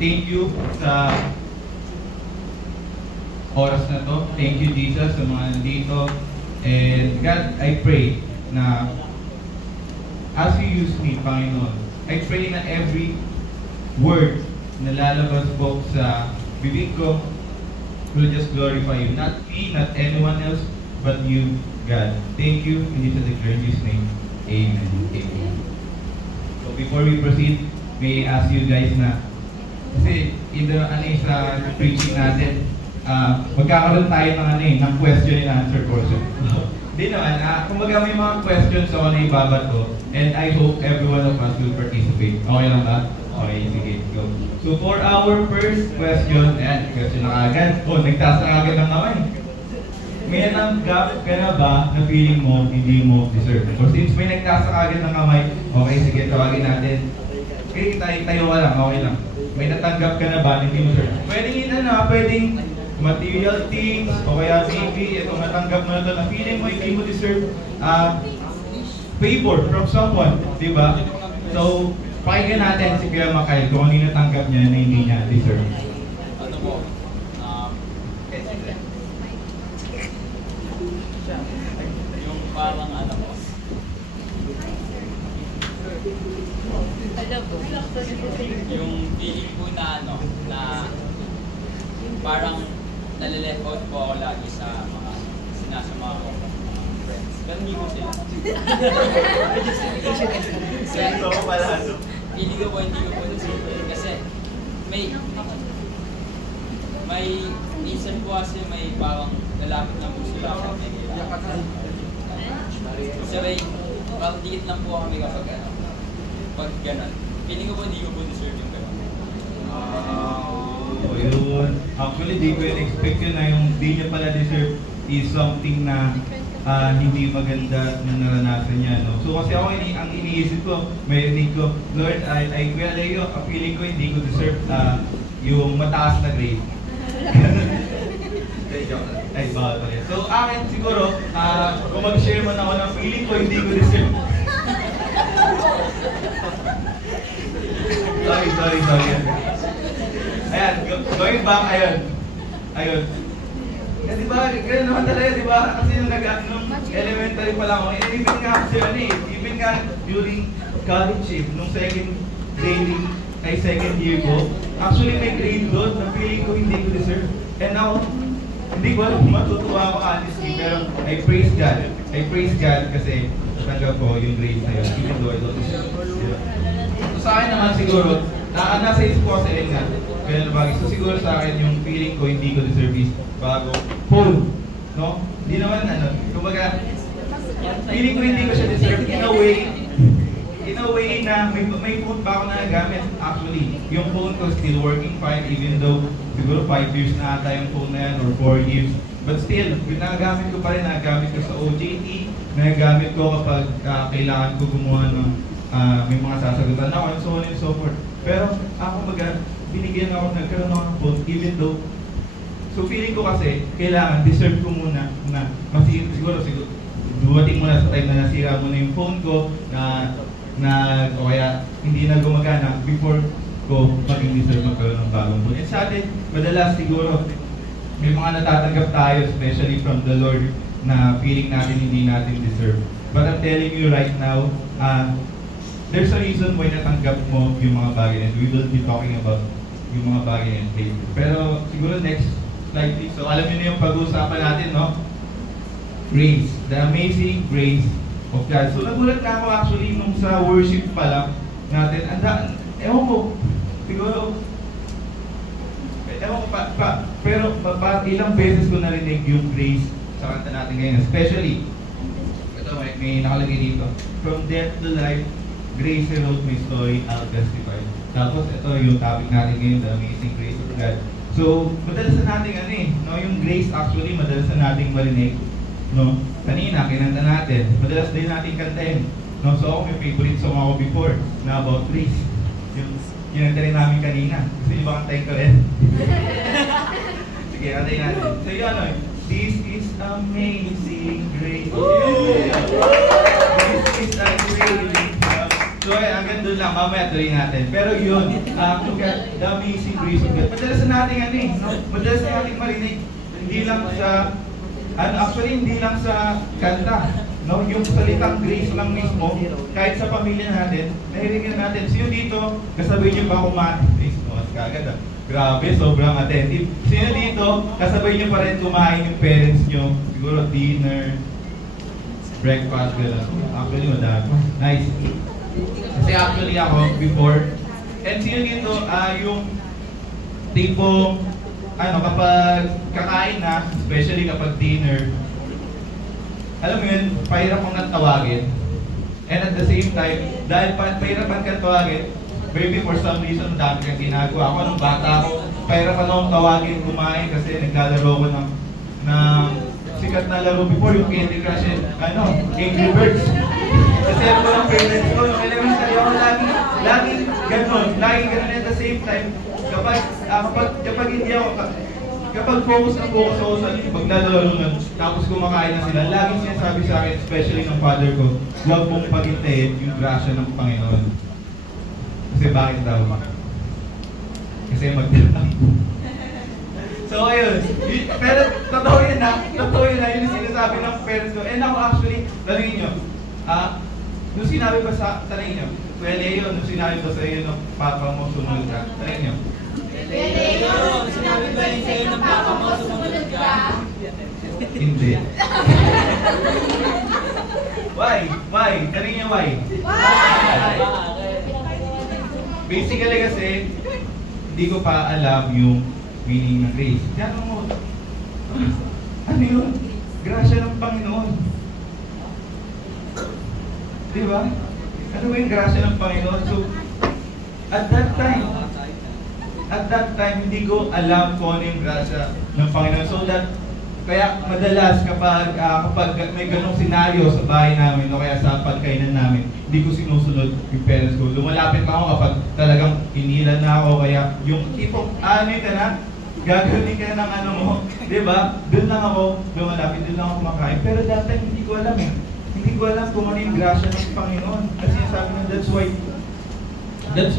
thank you sa oras na to. Thank you, Jesus, sa mga nandito. And God, I pray na as you use me, Panginoon, I pray na every word na lalabas po sa bibig ko will just glorify you. Not me, not anyone else, but you, God. Thank you, and it's in Jesus' name. Amen. Amen. So before we proceed, may I ask you guys na, kasi sa preaching natin, magkakaroon tayo ng question and answer portion. Hindi naman, kumbaga may mga questions ako na ibabato, and I hope every one of us will participate. Okay lang ba? Okay, sige, go. So for our first question, question na agad. Nagtaas na agad ng kamay. May natanggap ka na ba na feeling mo hindi mo deserve? So since may nagtaas na agad ng kamay, okay, sige, tawagin natin. Okay, tayo ka lang, okay lang. May natanggap ka na ba na hindi mo deserve? Pwedeng pwedeng material things, o kaya maybe itong natanggap mo na ito na feeling mo hindi mo deserve favor from someone, di ba? So, pakinggan natin si Kuya Makael kung ano yung natanggap niya na hindi niya deserve. Ano mo? Yung parang ano mo? Yung feeling ko na na parang nalileft out po ako lagi sa mga sinasama ko friends. Ganun ko sila. Sento ko pala, no? Feeling ko po hindi ko po nasabi. Kasi may minsan po kasi may parang lalapit na po sila kapag may kailangan. Kasi may parang dikit lang po kami kapag pag gano'n. Feeling ko po hindi ko po deserve yung gano'n. O yun. Actually, di ko expect yun na yung di niya pala deserve is something na hindi maganda na naranasan niya. No? So kasi ako, ang iniisip ko, may rinig ko, Lord, I Kuya Leo, feeling ko hindi ko deserve yung mataas na grade. Ay, bawal pa rin. So akin siguro, kung mag-share man ako ng feeling ko, hindi ko deserve. Sorry. Ayan, going back, ayun. Eh, di ba, ganun naman talaga, di ba? Kasi yung nung elementary pa lang ako, even nga kasi even nga during college nung second year ko, actually may grade doon na feeling ko hindi ko deserve. And now, hindi ko alam kung matutuwa ako honestly, pero I praise God kasi natanggap ko yung grade na yun, even though I don't deserve it. So sa akin naman siguro, nasa isip ko kasi nga, kaya nabagay. So siguro sa akin yung feeling ko hindi ko deserve is bago phone, no? Hindi naman kumbaga, feeling ko hindi ko siya deserve in a way na may phone pa ako na nagamit. Actually, yung phone ko still working fine even though siguro 5 years na ata yung phone na yan or 4 years. But still, nagagamit ko pa rin, nagagamit ko sa OJT, nagagamit ko kapag kailangan ko gumawa ng may mga sasagutan ako and so on and so forth. Pero ako binigyan ako, nagkaroon ako ng phone even though, so feeling ko kasi, kailangan, deserve ko muna na siguro dumating muna sa time na nasira muna yung phone ko o kaya hindi na gumagana before ko maging deserve magkaroon ng bagong phone. And sa atin, madalas siguro, may mga natatanggap tayo, especially from the Lord, na feeling natin hindi natin deserve. But I'm telling you right now, there's a reason why natanggap mo yung mga bagay and we will be talking about yung mga bagay and later. Pero siguro next slide please. So alam niyo na yung pag-uusapan natin, no? Grace. The amazing grace of God. So nagulat na ako actually nung sa worship pa lang natin. Ewan ko, siguro, pero ilang beses ko narinig yung grace sa kanta natin ngayon. Especially, ito may nakalagay dito. From death to life, grace wrote my story, I'll testify. Tapos ito yung topic natin ngayon, the amazing grace of God. So, madalas na natin yung grace actually, madalas na natin marinig. No? Kanina, kinanta natin. Madalas din natin kantahin. No? So ako, may favorite song ako before na about grace. Yung kinanta rin namin kanina. Gusto niyo ba kantahin ko rin? Sige, kantahin natin. So yun, this is amazing grace. This is a great. So hanggang doon lang, mamaya tuloy natin. Pero yun, the amazing grace of God. Madalas na natin no? Madalas na natin marinig. Hindi lang sa, actually hindi lang sa kanta. No? Yung salitang grace lang mismo, kahit sa pamilya natin, nahirigan natin. Sino dito, kasabay niyo ba kumain? Mas kagad Grabe, sobrang attentive. Sino dito, kasabay niyo pa rin kumain yung parents niyo? Siguro dinner, breakfast, gano'n. Actually, madami. Nice. Kasi actually ako, before, and sino dito, yung tipong, kapag kakain na, especially kapag dinner, alam mo yun, pahirap kong natawagin. And at the same time, dahil pahirapan kang tawagin, maybe for some reason, dami kang ginagawa. Ako nung bata ako, pahirapan akong tawagin, kumain kasi naglalaro ko ng sikat na laro before, yung Candy Crush and Angry Birds. Kasi ako ng parents ko, yung elementary ako laging ganun at the same time, kapag hindi ako, kapag focus ako sa paglalaro nun, tapos kumakain na sila, laging sinasabi sa akin, especially ng father ko, huwag mong pagintayin yung grasya ng Panginoon. Kasi bakit daw? Kasi magdala. So ayun, pero totoo yun yun yung sinasabi ng parents ko. And ako actually, talingin nyo, nung sinabi ba talingin nyo, Kuya Leo, nung sinabi ba sa iyo ng papa mo sumunod ka, talingin nyo. Kuya Leo, sinabi ba rin sa'yo ng papa mo sumunod ka? Hindi. Why? Talingin nyo why? Basically kasi, hindi ko pa alam yung meaning ng grace. Diyan mo, ano yun? Grasya ng Panginoon. Di ba? Ano ba yung grasya ng Panginoon? So, at that time, hindi ko alam kung ano yung grasya ng Panginoon. So that, kaya madalas kapag may ganong senaryo sa bahay namin o kaya sa pagkainan namin, hindi ko sinusunod yung parents ko. Lumalapit lang ako kapag talagang inilan na ako, kaya yung tipong, ano ka na, gagawin ka ng ano mo, di ba? Doon lang ako lumalapit, doon lang ako kumakain. Pero that time, hindi ko alam eh. Hindi ko alam kung ano yung grasya ng Panginoon. Kasi sabi na, that's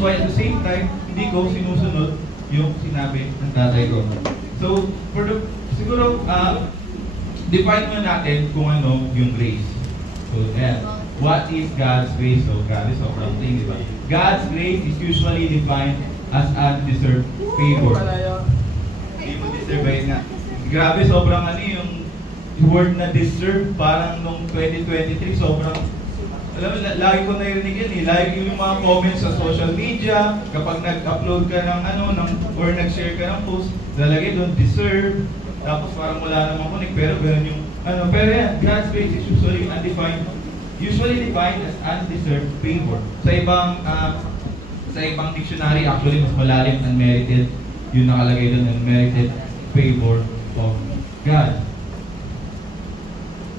why at the same time, hindi ko sinusunod yung sinabi ng tatay ko. So, siguro, define mo natin kung ano yung grace. So, what is God's grace? So, God is sobrang thing, di ba? God's grace is usually defined as undeserved favor. Hindi mo deserve na. Grabe, sobrang ano yung word na deserve, parang nung 2023, sobrang, alam mo, lagi ko narinig yan eh. Lagi yung mga comments sa social media, kapag nag-upload ka ng or nag-share ka ng post, lalagay doon, deserve, tapos parang wala namang connect, pero ganun yung, pero yan, God's grace is usually defined as undeserved favor. Sa ibang dictionary, actually, mas malalim, unmerited, yung nakalagay doon, unmerited favor of God.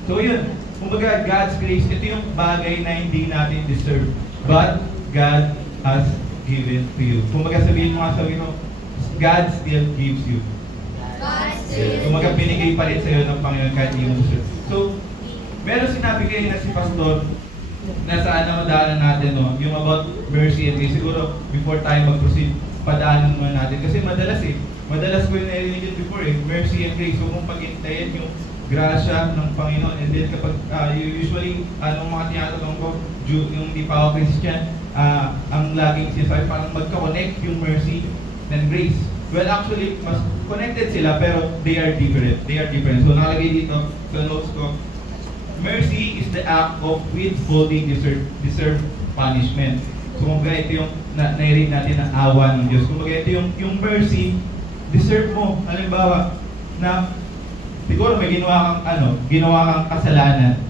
So yun, kumbaga God's grace, ito yung bagay na hindi natin deserve, but God has given to you. Kumbaga sabihin mo, God still gives you. Kumbaga binigay pa rin sa'yo ng Panginoon kahit hindi mo deserve. So, meron sinabi kayo na si Pastor, na saan na madaanan natin, no? Yung about mercy and grace. Siguro, before tayo mag-proceed, padaanan muna natin. Kasi madalas ko yung narinig yun before mercy and grace. So kung pag-intayin yung grasya ng Panginoon, and then kapag usually, nung mga tinatanong ko, yung di pa ako Christian, ang laging sinasabi, parang magka-connect yung mercy and grace. Well, actually, mas connected sila, pero they are different. So nakalagay dito sa notes ko, mercy is the act of withholding deserved punishment. So kung ito yung nairin natin ang awa ng Diyos. Kung ito yung mercy, deserve mo. Halimbawa, na siguro may ginawa kang kasalanan,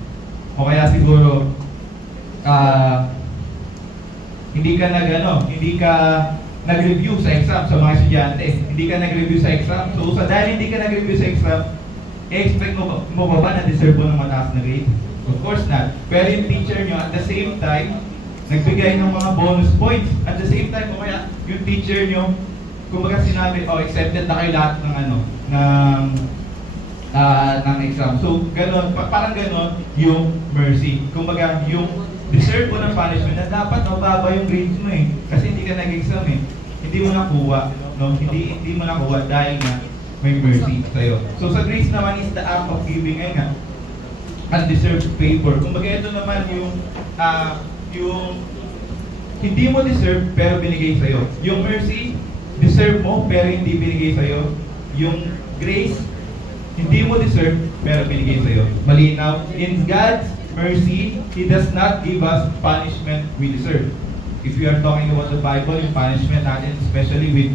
o kaya siguro hindi ka nag-review sa exam sa mga estudyante. Hindi ka nag-review sa exam. So dahil hindi ka nag-review sa exam, expect mo ba na deserve mo ng mataas na grade? Of course not. Pero yung teacher nyo at the same time nagbigay ng mga bonus points. At the same time, kaya yung teacher nyo, kumbaga sinabi, accepted na kayo lahat ng exam. So, parang ganon yung mercy. Kumbaga, yung deserve mo ng punishment na dapat mababa yung grades mo eh. Kasi hindi ka nag-exam eh. Hindi mo nakuha. No? Hindi mo nakuha dahil nga may mercy sa'yo. So, sa grace naman is the act of giving undeserved favor. Kumbaga, ito naman yung hindi mo deserve pero binigay sa'yo. Yung mercy, deserve mo pero hindi binigay sa'yo. Yung grace, hindi mo deserve pero binigay sa'yo. Malinaw. In God's mercy, He does not give us punishment we deserve. If we are talking about the Bible, yung punishment natin, especially with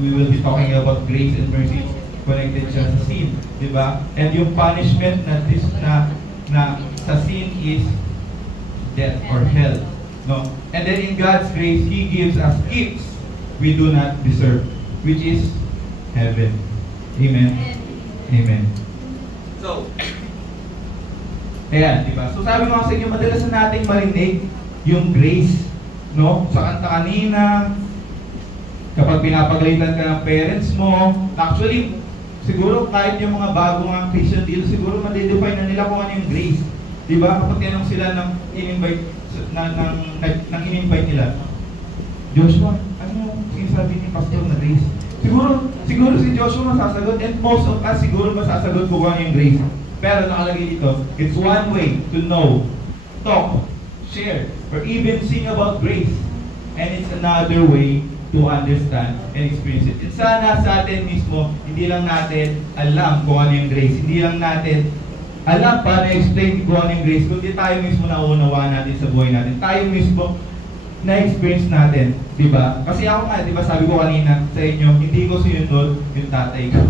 we will be talking about grace and mercy connected siya sa sin, di ba? And yung punishment na sa sin is death or hell, no? And then in God's grace, He gives us gifts we do not deserve, which is heaven. Amen. Amen. So, ayan, di ba? So sabi ko sa inyo, madalas na nating marinig yung grace, no? Sa kanta kanina, kapag pinapagalitan ka ng parents mo, actually, siguro kahit yung mga bagong mga Christian dito, siguro ma-define na nila kung ano yung grace. Di ba? Kapag tinanong sila ng in-invite nila, Joshua, ano sinasabi ni Pastor na grace? Siguro si Joshua masasagot, and most of us siguro masasagot kung ano yung grace. Pero nakalagay dito, it's one way to know, talk, share, or even sing about grace. And it's another way to understand and experience it. It's sana sa atin mismo, hindi lang natin alam kung ano yung grace. Hindi lang natin alam paano explain kung ano yung grace, kundi tayo mismo nauunawaan natin sa buhay natin. Tayo mismo na-experience natin, di ba? Kasi ako nga, di ba, sabi ko kanina sa inyo, hindi ko sinunod yung tatay ko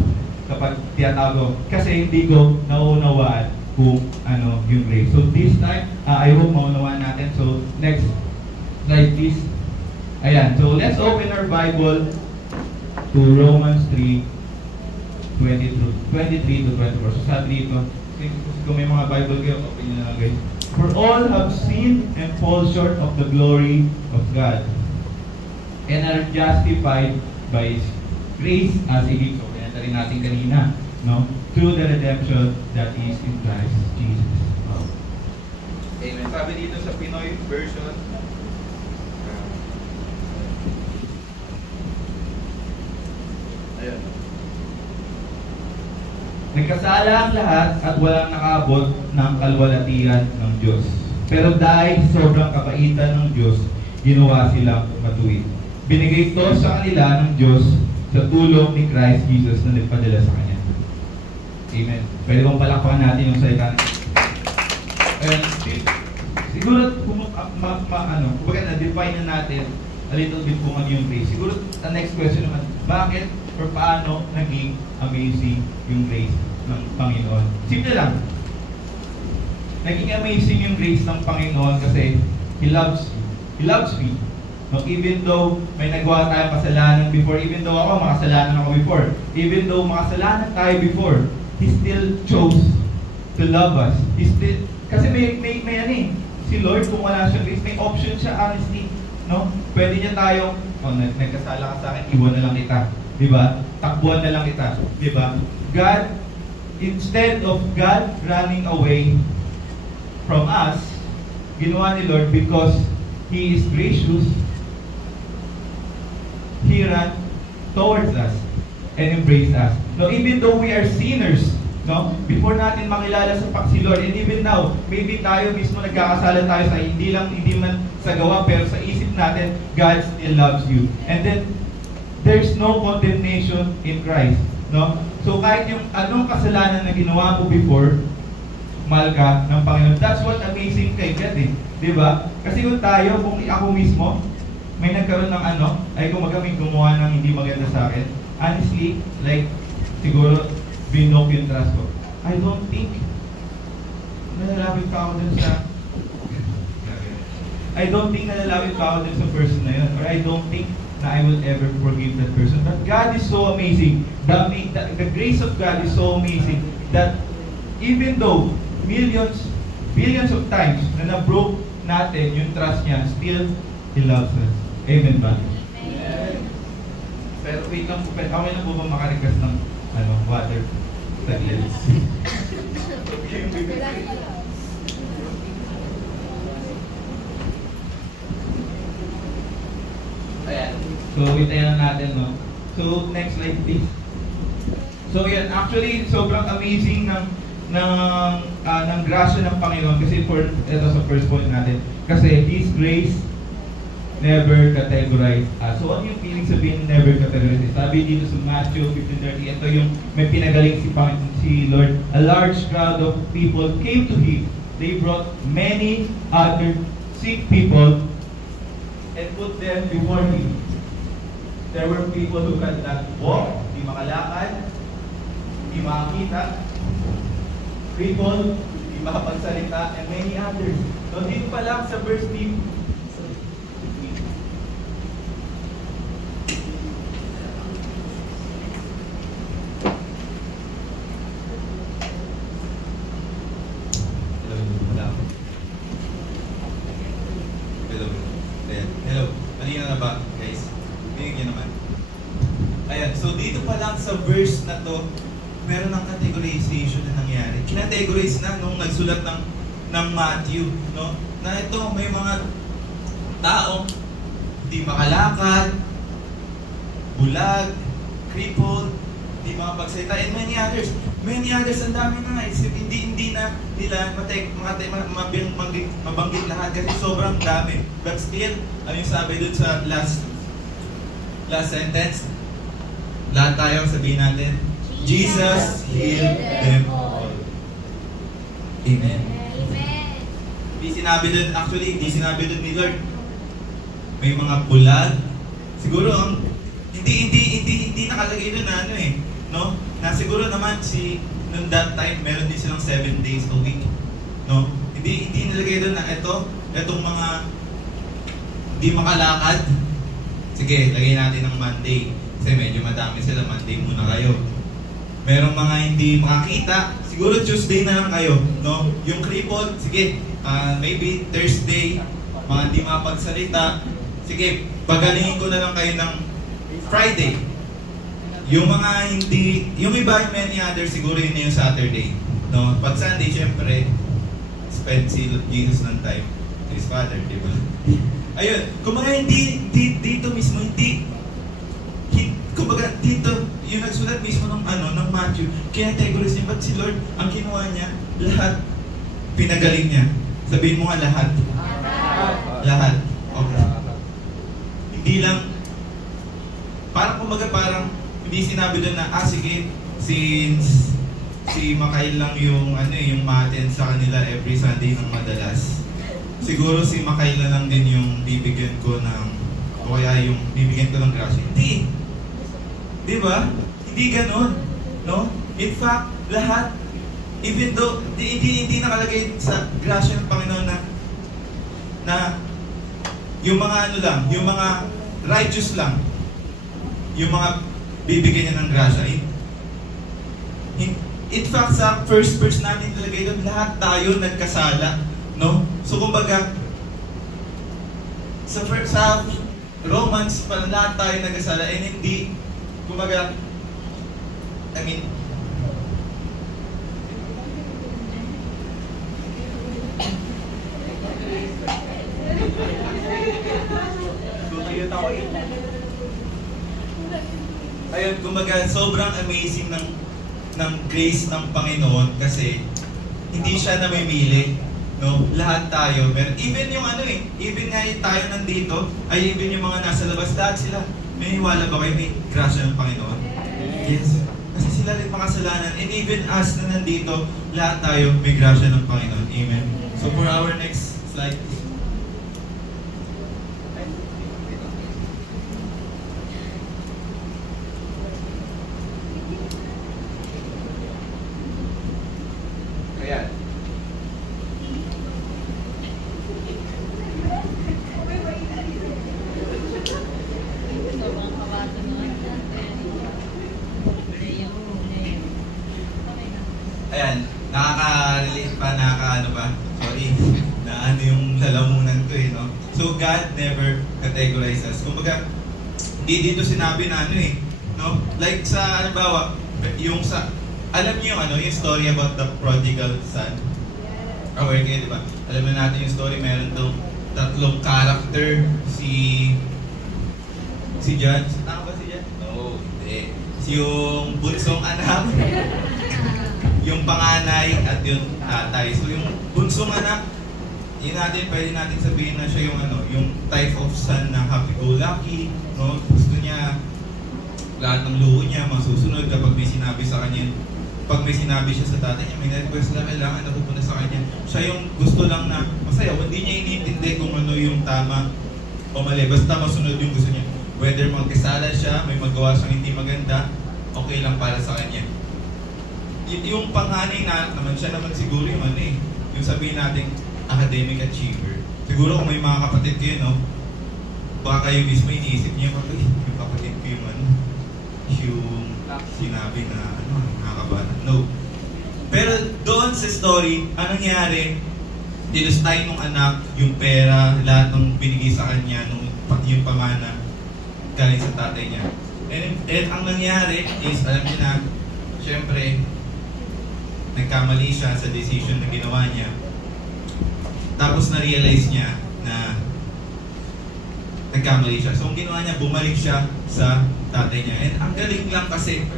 kapag tiyatawag ko. Kasi hindi ko nauunawaan kung ano yung grace. So this time, I hope maunawaan natin. So next slide please. Ayan, so let's open our Bible to Romans 3:23 to 24. So sabi dito, kung may mga Bible kayo, open nyo na lang guys. For all have sinned and fall short of the glory of God and are justified by His grace as a gift. So kaya rin natin kanina, no? Through the redemption that is in Christ Jesus. Amen. Sabi dito sa Pinoy version, ayan. Nagkasala ang lahat at walang nakaabot ng kalwalatian ng Diyos. Pero dahil sobrang kabaitan ng Diyos, ginawa silang matuwid. Binigay ito sa kanila ng Diyos sa tulong ni Christ Jesus na nagpadala sa Kanya. Amen. Pwede bang palakpakan natin yung salita? Siguro, kumbaga na-define na natin a little bit kung ano yung grace. Siguro, the next question naman, bakit or paano naging amazing yung grace ng Panginoon? Simple lang. Naging amazing yung grace ng Panginoon kasi He loves you. He loves me. No, even though may nagawa tayong kasalanan before, even though ako, makasalanan ako before, even though makasalanan tayo before, He still chose to love us. He still, kasi may ano eh, si Lord kung wala siyang grace, may option siya, honestly. No? Pwede niya tayong, nagkasala ka sa akin, iwan na lang kita. Diba? Takbuhan na lang kita. Diba? God, instead of God running away from us, ginawa ni Lord because He is gracious, He ran towards us and embraced us. No, even though we are sinners, no, before natin makilala sa si Lord, and even now, maybe tayo mismo nagkakasala tayo sa hindi man sa gawa, pero sa isip natin, God still loves you. And then, there's no condemnation in Christ. No? So kahit yung anong kasalanan na ginawa mo before, mahal ka ng Panginoon. That's what amazing kay God eh. Diba? Kasi kung tayo, kung ako mismo, may nagkaroon ng ay kumaga may gumawa ng hindi maganda sa akin, honestly, like, siguro, binok yung trust ko. I don't think nalalapit pa ako dun sa person na yun. Or I don't think na I will ever forgive that person. But God is so amazing. The grace of God is so amazing that even though billions of times na na-broke natin yung trust niya, still He loves us. Amen ba? Amen. Pero wait lang po, okay lang po ba makarequest ng water? Ayan. So, hintayin na natin, no? So, next slide, please. So, yan. Actually, sobrang amazing ng grasya ng Panginoon. Kasi ito sa first point natin. Kasi His grace never categorized us. So, ano yung feeling sabihin never categorized? Sabi dito sa Matthew 15:30, ito yung may pinagaling si Lord. A large crowd of people came to Him. They brought many other sick people and put them before Him. There were people who could not walk, hindi makalakad, hindi makakita, crippled, hindi makapagsalita, and many others. So dito pa lang sa verse 3, sa verse na to, meron ng categorization na nangyari. Kinategorize na nung nagsulat ng Matthew, no? Na ito, may mga taong hindi makalakad, bulag, crippled, hindi makapagsalita, and many others. Many others, ang dami na. Hindi na nila mabanggit lahat kasi sobrang dami. But still, ano yung sabi dun sa last sentence? Lahat tayo sabihin natin, Jesus healed them all. Amen. Hindi sinabi dun ni Lord, may mga bulag. Siguro ang hindi nakalagay doon na ano eh, no? Na siguro naman noong that time meron din silang 7 days a week, no? Hindi nilagay doon na etong mga hindi makalakad. Sige, lagay natin ng Monday. Kasi medyo madami sila, Monday muna kayo. Merong mga hindi makakita, siguro Tuesday na lang kayo, no? Yung crippled, sige, maybe Thursday, mga hindi makapagsalita, sige, pagalingin ko na lang kayo ng Friday. Yung mga hindi, yung iba yung many others, siguro yun yung Saturday, no? Pag Sunday, syempre, spend si Jesus ng time to his Father, di ba? Ayun, kumbaga hindi dito mismo, kumbaga dito, yung nagsulat mismo ng Matthew, kinategorize niya, ba't si Lord, ang kinuha niya, lahat, pinagaling niya. Sabihin mo nga lahat. Lahat. Okay. Hindi lang, parang, hindi sinabi doon na, sige, since si Makail lang yung ma-attend sa kanila every Sunday ng madalas. Siguro si Makail na lang din yung bibigyan ko ng, o kaya yung bibigyan ko ng grasya. Hindi. Di ba? Hindi ganon. No? In fact, lahat, even though, hindi nakalagay sa grasya ng Panginoon na yung mga yung mga righteous lang, yung mga bibigyan niya ng grasya. In fact, sa first verse natin nilagay doon, lahat tayo nagkasala, no? So kumbaga, sa Romans, parang lahat tayo nagkasala, and hindi, kumbaga, ayun, kumbaga, sobrang amazing ng grace ng Panginoon kasi hindi siya namimili, no? Lahat tayo, even yung even nga tayo nandito, ay even yung mga nasa labas, lahat sila, may hiwala ba kayo, may grasya ng Panginoon? Yes. Kasi sila rin makasalanan, and even us na nandito, lahat tayo may grasya ng Panginoon. Amen. So for our next slide, Ayan. ayan, nakaka-relate pa, sorry, na yung lalamunan ko no? So God never categorizes us. Kumbaga, hindi dito sinabi na no? Like sa, halimbawa, alam niyo yung story about the prodigal son? Aware kayo, di ba? Alam na natin yung story, meron tong tatlong character, si John. Tama ba si John? No, hindi. Yung bunsong anak, yung panganay, at yung tatay. So yung bunsong anak, pwede natin sabihin na siya yung type of son na happy-go-lucky, no? Gusto niya, lahat ng luho niya, masusunod kapag may sinabi sa kanya. Pag may sinabi siya sa tatay niya, may request na kailangan na pupunta sa kanya. Siya yung gusto lang na masaya. Hindi niya iniintindi kung ano yung tama o mali. Basta masunod yung gusto niya. Whether magkasala siya, may magawa siyang hindi maganda, okay lang para sa kanya. Yung panganay naman, siya naman siguro yung yung sabihin natin, academic achiever. Siguro kung may mga kapatid kayo, no? Baka kayo mismo iniisip niyo, yung kapatid ko yung yung sinabi na nakakabana. No. Pero doon sa story, anong nangyari? Dinustay nung anak yung pera, lahat ng binigay sa kanya, pati yung pamana galing sa tatay niya. And ang nangyari is, alam niyo na, syempre, nagkamali siya sa decision na ginawa niya. Tapos na-realize niya na nagkamali siya. So, ang ginawa niya, bumalik siya sa tatay niya. And ang galing lang kasi,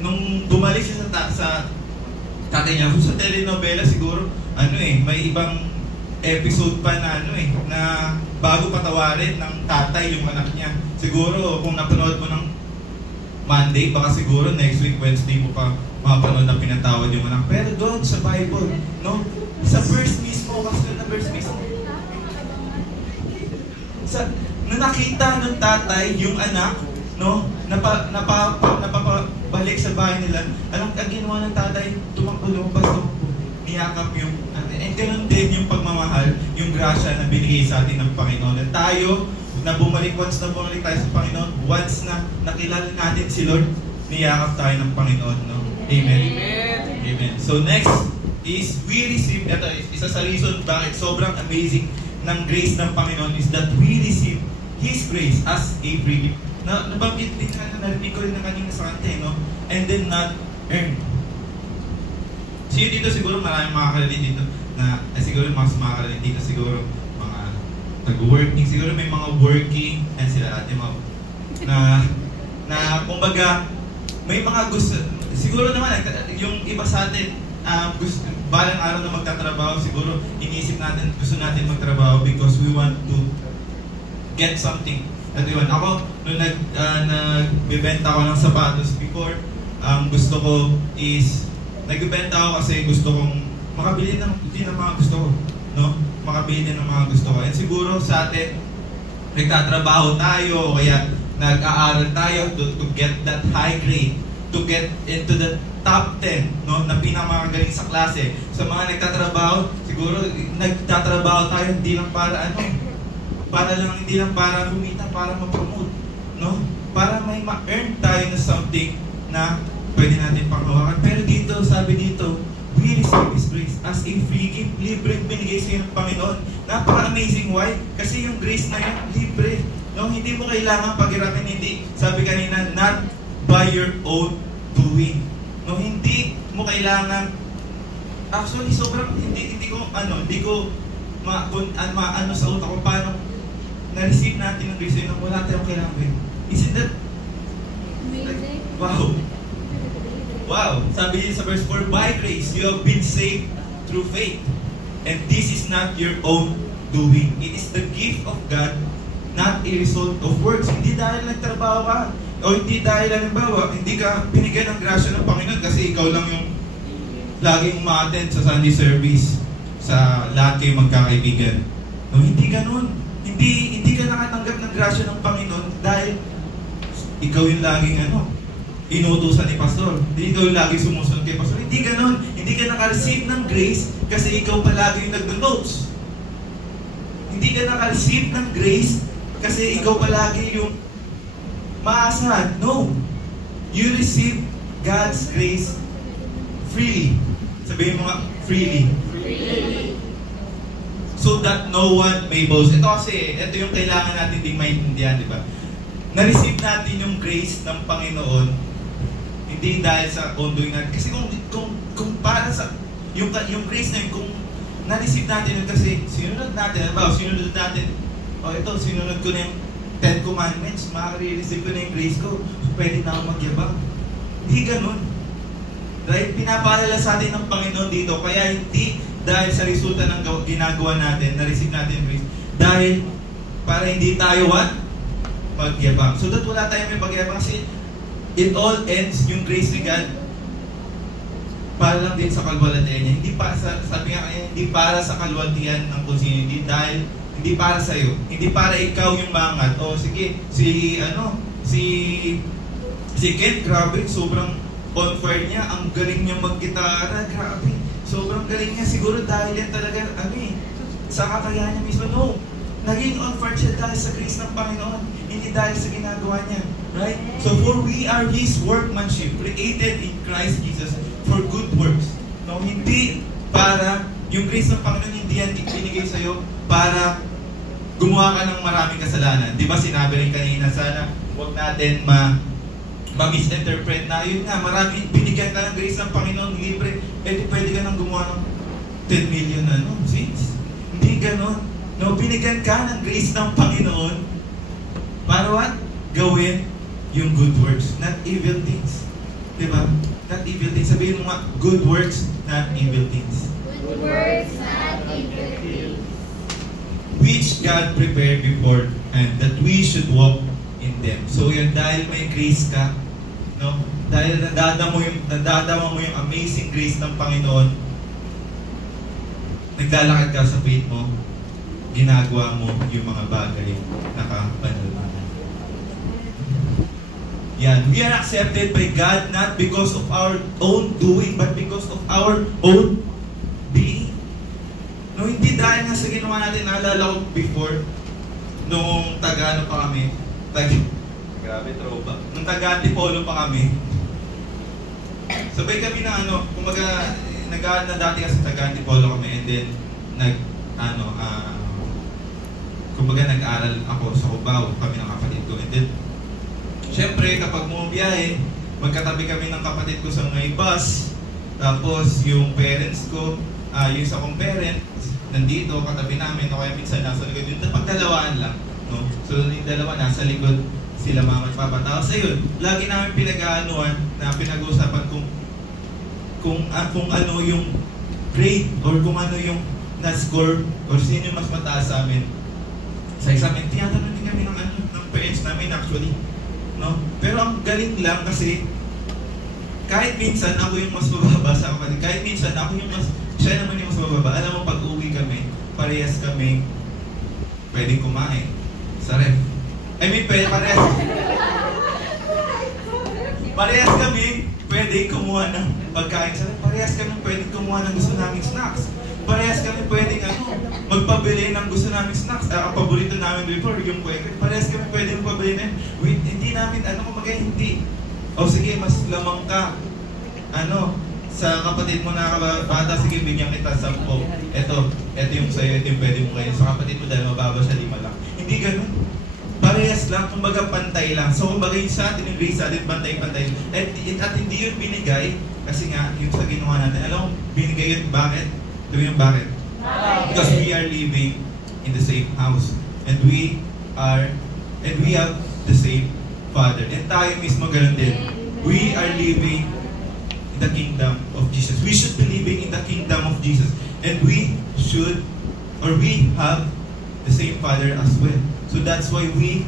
nung bumalik siya sa tatay niya, kung sa telenovela siguro, may ibang episode pa na na bago patawarin ng tatay yung anak niya. Siguro, kung napanood mo ng Monday, baka siguro next week, Wednesday mo pa mapanood na pinatawad yung anak. Pero doon sa Bible, no? Sa verse mismo, kasunod na verse mismo. na nakita ng tatay yung anak, no, napapabalik sa bahay nila, alam, ang ginawa ng tatay, lumabas, niyakap yung natin. And ganun din yung pagmamahal, yung grasya na binigay sa atin ng Panginoon. At tayo, na bumalik tayo sa Panginoon, once na nakilala natin si Lord, niyakap tayo ng Panginoon, no? Amen. Amen. So next is, we receive, ito, isa sa reason bakit sobrang amazing ng grace ng Panginoon is that we receive His grace as a free gift. Nabanggit din na, narinig ko rin na kanina sa kante, no? And then not earned. So dito siguro maraming makaka-relate dito na, siguro mas makaka-relate dito siguro mga nag-working, siguro may mga working, and sila ate mo, na kumbaga, may mga gusto, siguro naman, yung iba sa atin, gusto, balang araw na magtatrabaho, siguro iniisip natin, gusto natin magtrabaho because we want to get something. At yun, ako, nung nagbibenta ako ng sapatos before, gusto ko is, nagbibenta ako kasi gusto kong makabili ng mga gusto ko, no? Makabili din ng mga gusto ko. And siguro sa atin, nagtatrabaho tayo, o kaya nag-aaral tayo to get that high grade, to get into the top 10, no, na pinakamagaling sa klase. Sa mga nagtatrabaho, siguro nagtatrabaho tayo hindi lang para hindi lang para kumita, para ma-promote, no? Para may ma-earn tayo na something na pwede natin panghawakan. Pero dito, sabi dito, we receive His grace as a free gift. Libre binigay sa ng Panginoon. Napaka-amazing. Why? Kasi yung grace na yun, libre. No? Hindi mo kailangan paghirapin, hindi. Sabi kanina, not by your own doing. No, hindi mo kailangan. Actually, sobrang hindi ko maano sa utak ko paano na-receive natin ng grace na wala tayong kailangan gawin. Isn't that like, wow? Wow! Sabi niya sa verse 4, by grace you have been saved through faith. And this is not your own doing. It is the gift of God, not a result of works. Hindi dahil nagtrabaho ka, o hindi dahil, halimbawa, hindi ka binigyan ng grasya ng Panginoon kasi ikaw lang yung laging ma-attend sa Sunday service sa lahat kayo magkakaibigan. No, hindi ganun. Hindi ka nakatanggap ng grasya ng Panginoon dahil ikaw yung laging inuutusan ni Pastor. Hindi ikaw yung laging sumusunod kay Pastor. Hindi ganun. Hindi ka naka-receive ng grace kasi ikaw palagi yung nag-notes. Hindi ka naka-receive ng grace kasi ikaw palagi yung maasahan. No. You receive God's grace freely. Sabihin mo nga, freely. So that no one may boast. Ito kasi, ito yung kailangan natin ding maintindihan, di ba? Na-receive natin yung grace ng Panginoon hindi dahil sa own doing natin. Kasi kung para sa yung grace na yun, kung na-receive natin yun kasi sinunod natin, sinunod natin, sinunod ko na yung 10 commandments, makaka-receive ko na yung grace ko, so pwede na akong magyabang. Hindi ganun. Right? Pinapaalala sa atin ng Panginoon dito, kaya hindi dahil sa resulta ng ginagawa natin, na-receive natin yung grace, dahil para hindi tayo magyabang. So that wala tayong may pagyabang kasi it all ends, yung grace ni God, para lang din sa kalwalatian niya. Hindi para sa, sabi nga kanya, hindi para sa kalwalatian ng kung sino, hindi para sa iyo. Hindi para ikaw yung mangat. O sige, si Ken, grabe, sobrang on fire niya, ang galing niya mag-gitara, grabe. Sobrang galing niya, siguro dahil yan talaga, sa kakayahan niya mismo. No, naging on fire siya dahil sa grace ng Panginoon, hindi dahil sa ginagawa niya. Right? So for we are His workmanship, created in Christ Jesus for good works. No, hindi para, yung grace ng Panginoon hindi yan binigay sa'yo para gumawa ka ng maraming kasalanan. Di ba sinabi rin kanina, sana huwag natin ma-misinterpret na yun nga, marami binigyan ka ng grace ng Panginoon libre, pwede ka nang gumawa ng 10 million sins. Hindi ganon. No, binigyan ka ng grace ng Panginoon para what? Gawin yung good works, not evil things. Diba? Not evil things. Sabihin mo nga, good works, not evil things. Good works, not evil things. Which God prepared before and that we should walk in them. So yun, dahil may grace ka, no? Dahil nadadama mo yung amazing grace ng Panginoon, naglalakad ka sa faith mo, ginagawa mo yung mga bagay na kapanal mo. Yan. We are accepted by God not because of our own doing, but because of our own being. No, hindi dahil nga sa ginawa natin. Naalala ko before, nung taga-ano pa kami, grabe, tropa. Nung taga-Antipolo pa kami, sabay kami na kumbaga, na dati kasi taga-Antipolo kami, and then, kumbaga nag-aral ako sa Cubao, kami ng kapatid ko, and then, syempre, kapag bumibiyahe, magkatabi kami ng kapatid ko sa may bus, tapos yung parents ko, yung isa kong parent, nandito, katabi namin, o kaya minsan nasa likod, yung pagdalawaan lang, no? So, yung dalawa nasa likod, sila mama at papa. Tapos ayun, lagi namin pinag-aanuan na pinag-uusapan kung ano yung grade, or kung ano yung na-score, or sino yung mas mataas sa amin. Sa examen, tinatanong din kami ng parents namin actually. No? Pero ang galing lang kasi kahit minsan ako yung mas mababa sa kapatid, kahit minsan ako yung siya naman yung mas mababa. Alam mo, pag uwi kami, parehas kami pwedeng kumain sa ref. Parehas kami pwedeng kumuha ng pagkain sa ref. Parehas kami pwedeng kumuha ng gusto naming snacks. Parehas kami pwedeng magpabili ng gusto naming snacks. Ang paborito namin before, yung kwek. Parehas kami pwedeng magpabili na hindi namin, hindi. O sige, mas lamang ka. Sa kapatid mo na bata, sige, bigyan kita 10. Ito yung sa'yo, ito yung pwede mo kayo. Sa kapatid mo dahil mababa siya, 5 lang. Hindi ganun. Parehas lang, kumbaga pantay lang. So kumbaga yung sa atin, yung grace sa atin, pantay-pantay. At hindi yun binigay, kasi nga, yung sa ginawa natin. Alam mo, binigay yun, bakit? Ito yung bakit? Because we are living in the same house. And we have the same Father. And tayo mismo ganun din. We are living in the kingdom of Jesus. We should be living in the kingdom of Jesus. And we have the same Father as well. So that's why we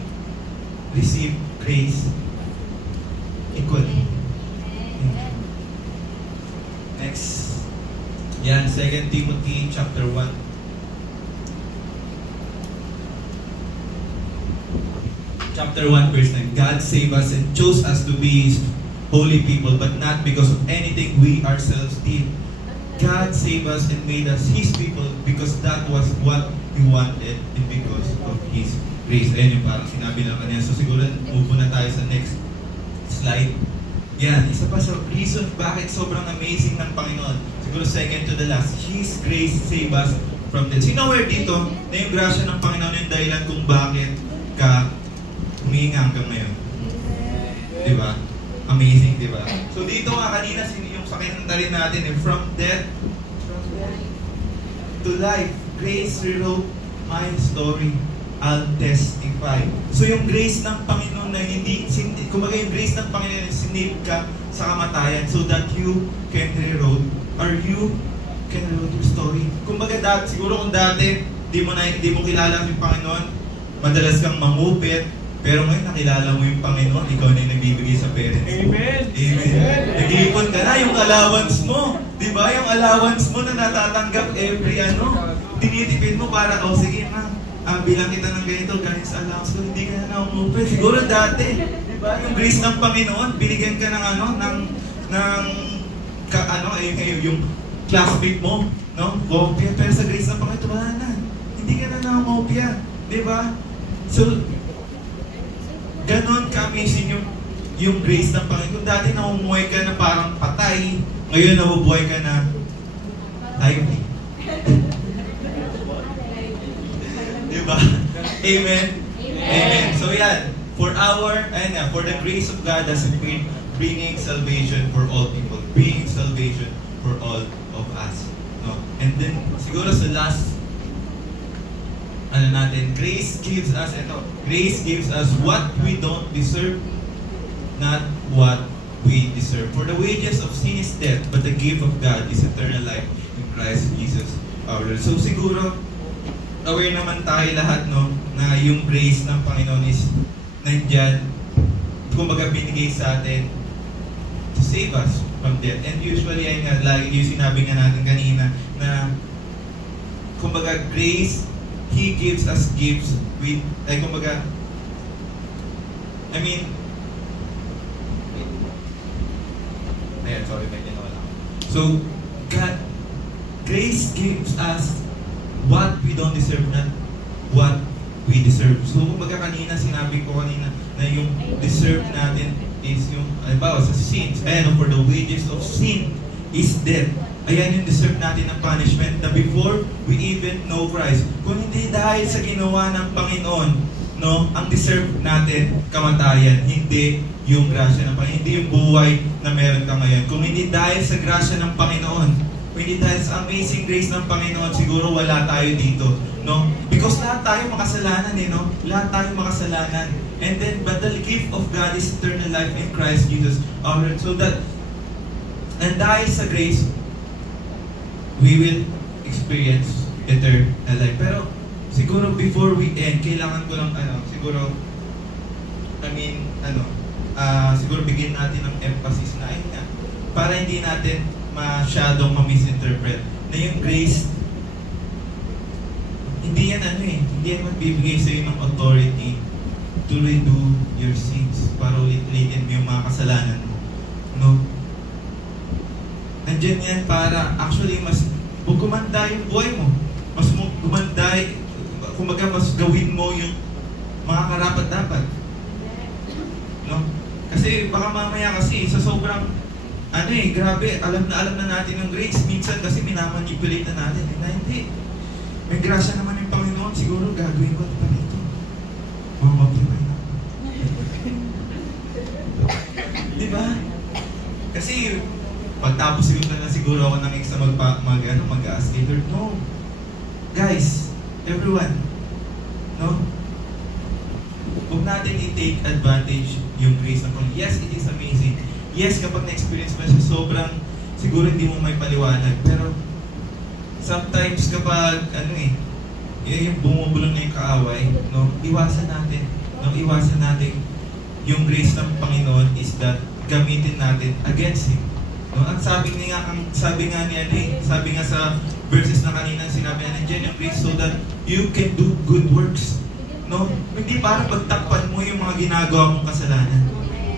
receive grace equally. Next. Yan, 2 Timothy chapter 1. Chapter 1 verse 9. God saved us and chose us to be His holy people, but not because of anything we ourselves did. God saved us and made us His people because that was what He wanted and because of His grace. Ayun yung parang sinabi lang kanina. So siguro move na tayo sa next slide. Yan, isa pa sa reason bakit sobrang amazing ng Panginoon. Siguro second to the last. His grace saved us from death. Sino aware dito na yung grasya ng Panginoon yung dahilan kung bakit ka humihinga hanggang ngayon? Diba? Amazing, di ba? So dito nga kanina, yung sa kinanta rin natin, from death to life. Grace rewrote my story. I'll testify. So yung grace ng Panginoon na kumbaga yung grace ng Panginoon na sinave ka sa kamatayan so that you can rewrote your story. Kumbaga siguro kung dati, di mo kilala yung Panginoon, madalas kang mangupit, pero ngayon nakilala mo yung Panginoon, ikaw na yung nagbibigay sa parents. Amen! Amen! Nag-iipon ka na yung allowance mo. Di ba? Yung allowance mo na natatanggap every tinitipid mo para, sige na, bilang kita ng ganito sa allowance ko, hindi ka na umupit. Siguro dati, di ba? Yung grace ng Panginoon, binigyan ka ng yung classmate mo, no? Kopya. Pero sa grace ng Panginoon, wala na. Hindi ka na umupya. Di ba? So, ganon ka-amazing yung grace ng Panginoon. Kung dati namumuhay ka na parang patay, ngayon nabubuhay ka na lively. Diba? Amen? Amen. So yan, for the grace of God that's bringing salvation for all people. Bringing salvation for all of us. No? And then, siguro sa last grace gives us what we don't deserve, not what we deserve. For the wages of sin is death, but the gift of God is eternal life in Christ Jesus our Lord. So siguro, aware naman tayo lahat, no, na yung grace ng Panginoon is nandyan, kumbaga binigay sa atin to save us from death. And usually, lagi yung sinabi nga natin kanina, na kumbaga grace He gives us gifts with, like, kumbaga, I mean, ayan, sorry, may ginawa lang. So, God, grace gives us what we don't deserve, not what we deserve. So, kumbaga kanina, sinabi ko kanina na yung deserve natin is yung, halimbawa, sa sins. Ayan, for the wages of sin is death. Ayan yung deserve natin ng punishment na before we even know Christ. Kung hindi dahil sa ginawa ng Panginoon, no, ang deserve natin kamatayan, hindi yung grasya ng Panginoon, hindi yung buhay na meron ka ngayon. Kung hindi dahil sa grasya ng Panginoon, kung hindi dahil sa amazing grace ng Panginoon, siguro wala tayo dito, no? Because lahat tayo makasalanan, no? Lahat tayo makasalanan. And then, but the gift of God is eternal life in Christ Jesus our Lord. So that, and dahil sa grace, we will experience eternal life. Pero, siguro before we end, kailangan ko lang, siguro, siguro bigyan natin ng emphasis na, ayun nga, para hindi natin masyadong ma-misinterpret na yung grace, hindi yan hindi yan magbibigay sa iyo ng authority to redo your sins, para ulit-ulitin mo yung mga kasalanan mo, no? Nandiyan yan para actually mas gumanda yung buhay mo, mas gumanda, kumbaga mas gawin mo yung mga karapat-dapat, no? Kasi baka mamaya kasi sa sobrang grabe, alam na natin yung grace, minsan kasi minamanipulate na natin, na hindi, may grasya naman yung Panginoon, siguro gagawin ko pa rito, mamapimay na. Diba? Kasi pagtapos na siguro ako ng exam mag-ask kay Lord, no. Guys, everyone, no? Huwag natin i-take advantage yung grace ng Panginoon. Yes, it is amazing. Yes, kapag na-experience mo siya, sobrang, siguro hindi mo may paliwanag. Pero, sometimes kapag, yung bumubulong na yung kaaway, no? Iwasan natin. No? Iwasan natin yung grace ng Panginoon is that gamitin natin against Him. No? Ang sabi nga sa verses na kanina, sinabi na nandiyan yung grace so that you can do good works. No? Hindi para pagtakpan mo yung mga ginagawa mong kasalanan.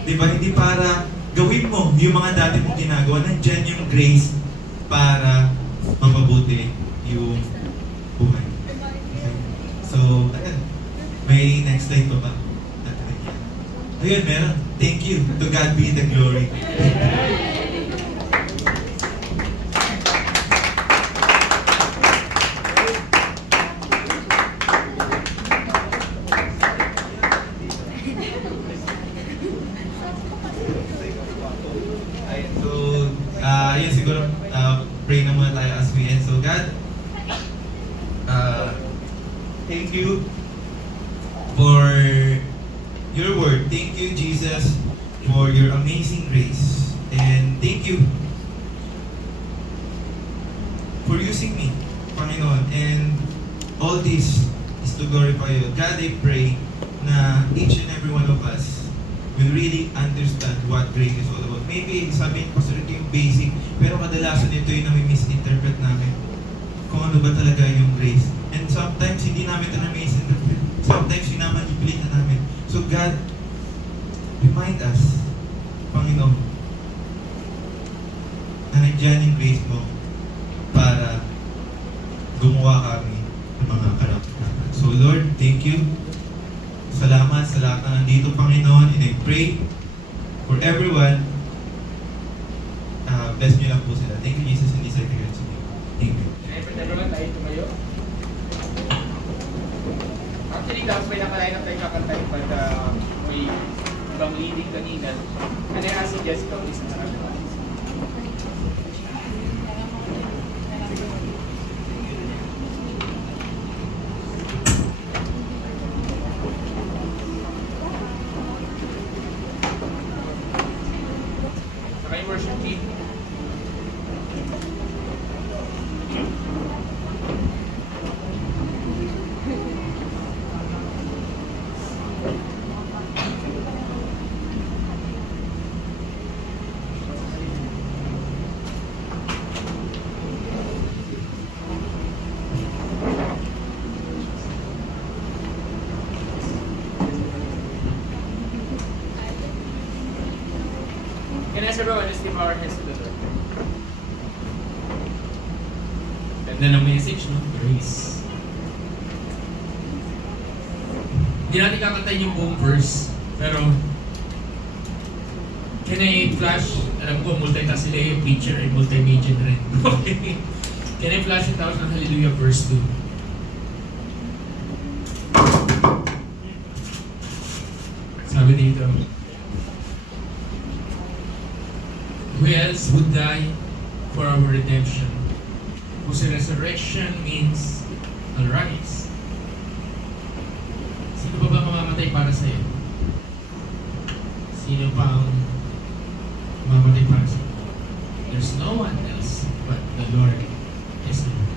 Diba? Hindi para gawin mo yung mga dati mong ginagawa. Nandiyan yung grace para mapabuti yung buhay. Okay. So, ayan. May next slide pa ba? Ayun, meron. Thank you. To God be the glory. Pray na muna tayo as we end. So God, thank you for your word. Thank you, Jesus, for your amazing grace. And thank you for using me, Panginoon. And all this is to glorify you. God, I pray na each and every one of us will really understand what grace is all about. Maybe sabihin ko sa ito yung basic, pero kadalasan ito yung nami-misinterpret namin kung ano ba talaga yung grace. And sometimes hindi namin ito nami-misinterpret. Sometimes sinamanipulate na namin. So God, remind us, Panginoon, na nandiyan yung grace mo para gumawa kami ng mga karapat-dapat. So Lord, thank you. Salamat sa lahat na nandito, Panginoon. And I pray for everyone. Bless niyo lang po sila. Thank you, Jesus, in this sacred name. Amen. Everyone, tayo tumayo. Actually, dapat may nakalain na tayo kakantayin pag may ibang leading kanina. And I ask you just to listen sa akin. Worship team. everyone, let's give our hands to the Lord. Ganda ng message, no? Grace. Hindi natin kakantayin yung buong verse, pero can I flash? Alam ko, multitask sila yung picture ay multi-major rin. Okay. Can I flash it out ng Hallelujah verse 2? Sabi dito, who else would die for our redemption? Whose resurrection means a rise. Sino pa ba mamamatay para sa'yo? Sino pa ang mamamatay para sa'yo? There's no one else but the Lord is the Lord.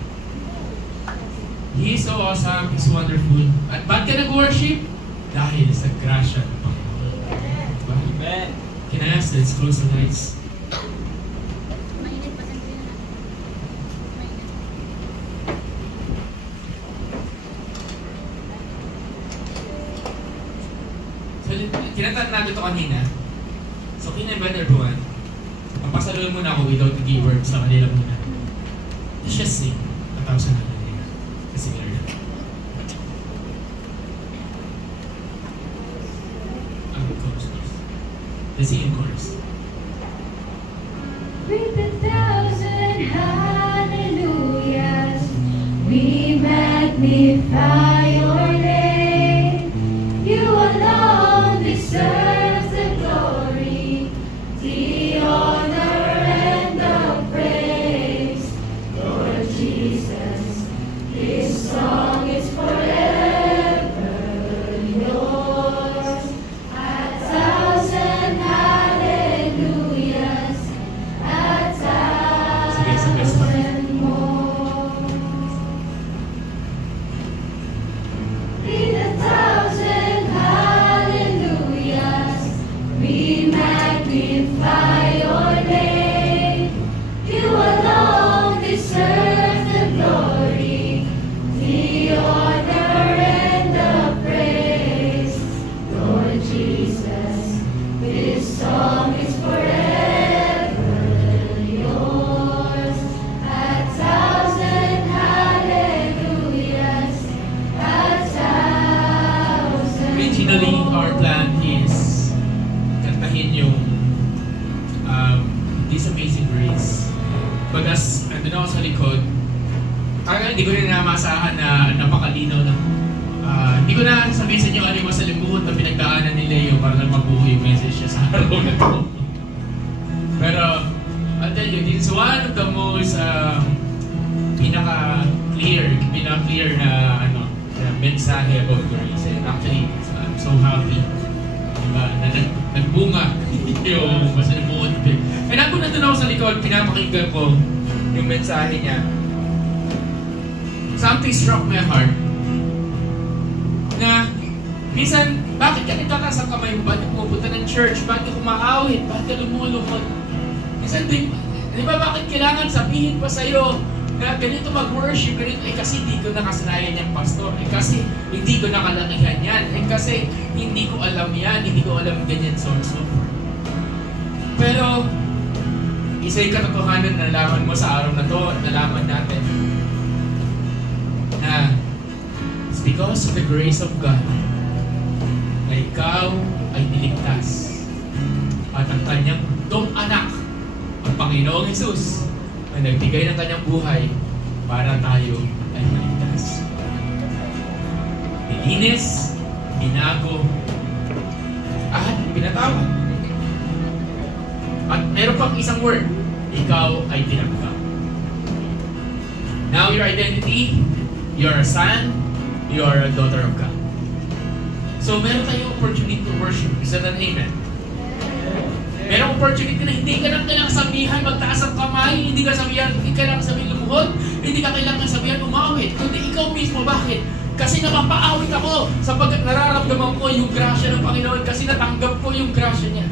He is so awesome, He's wonderful. At ba't ka nag-worship? Dahil sa grasya ng Panginoon. Amen. Can I ask, let's close the lights. Kinantaan natin ito kanina. So, can-invite everyone. Papasaluhin muna ako without the keyword sa kanila muna. Let's just sing 1,000 hallelujah. Kasi Lord. Chorus. Let's sing in chorus. With 1,000 hallelujahs, we magnify your name. You alone deserve the glory, the honor, and the praise. Lord Jesus, this song is forever yours. 1,000 hallelujahs, 1,000 more. With 1,000 hallelujahs, we magnify your name. You alone deserve the glory, the honor, and the praise. Lord Jesus, this song is forever yours. 1,000 hallelujahs, 1,000. Originally, our plan is kantahin yung This Amazing Grace. But as andun ako sa likod, hindi ko rin namasahan na napakalinaw na hindi ko na sabihin sa inyo ano yung masalimuot na pinagdaanan ni Leo para lang mabuo yung message niya sa araw na ito. Pero, I'll tell you, this is one of the most pinaka-clear na mensahe about grace. And actually, I'm so happy na nagbunga yung masalimuot. And ako nandun ako sa likod, pinapakinggan ko yung mensahe niya. Something struck my heart na minsan, bakit ka nagtataas ang kamay mo? Bakit pumupunta ng church? Bakit ka kumaawit? Bakit ka lumulukod? Minsan, di ba bakit kailangan sabihin pa sa'yo na ganito mag-worship, ganito, kasi hindi ko nakasanayan yung pastor, kasi hindi ko nakalakihan yan, kasi hindi ko alam yan, hindi ko alam ganyan, so. Pero, isa yung katotohanan na nalaman mo sa araw na to at nalaman natin na it's because of the grace of God na ikaw ay niligtas at ang kanyang anak, ang Panginoong Jesus, ay nagbigay ng kanyang buhay para tayo ay maligtas. Nilinis, binago, at pinatawad. At meron pang isang word, ikaw ay tinanggap. Now your identity, you are a son, you are a daughter of God. So meron tayong opportunity to worship. Is that an amen? Merong opportunity na hindi ka lang kailangang sabihan magtaas ang kamay, hindi ka kailangan sabihin lumuhod, hindi ka kailangan sabihan umawit, kundi ikaw mismo. Bakit? Kasi napapaawit ako sapagkat nararamdaman ko yung grasya ng Panginoon, kasi natanggap ko yung grasya niya.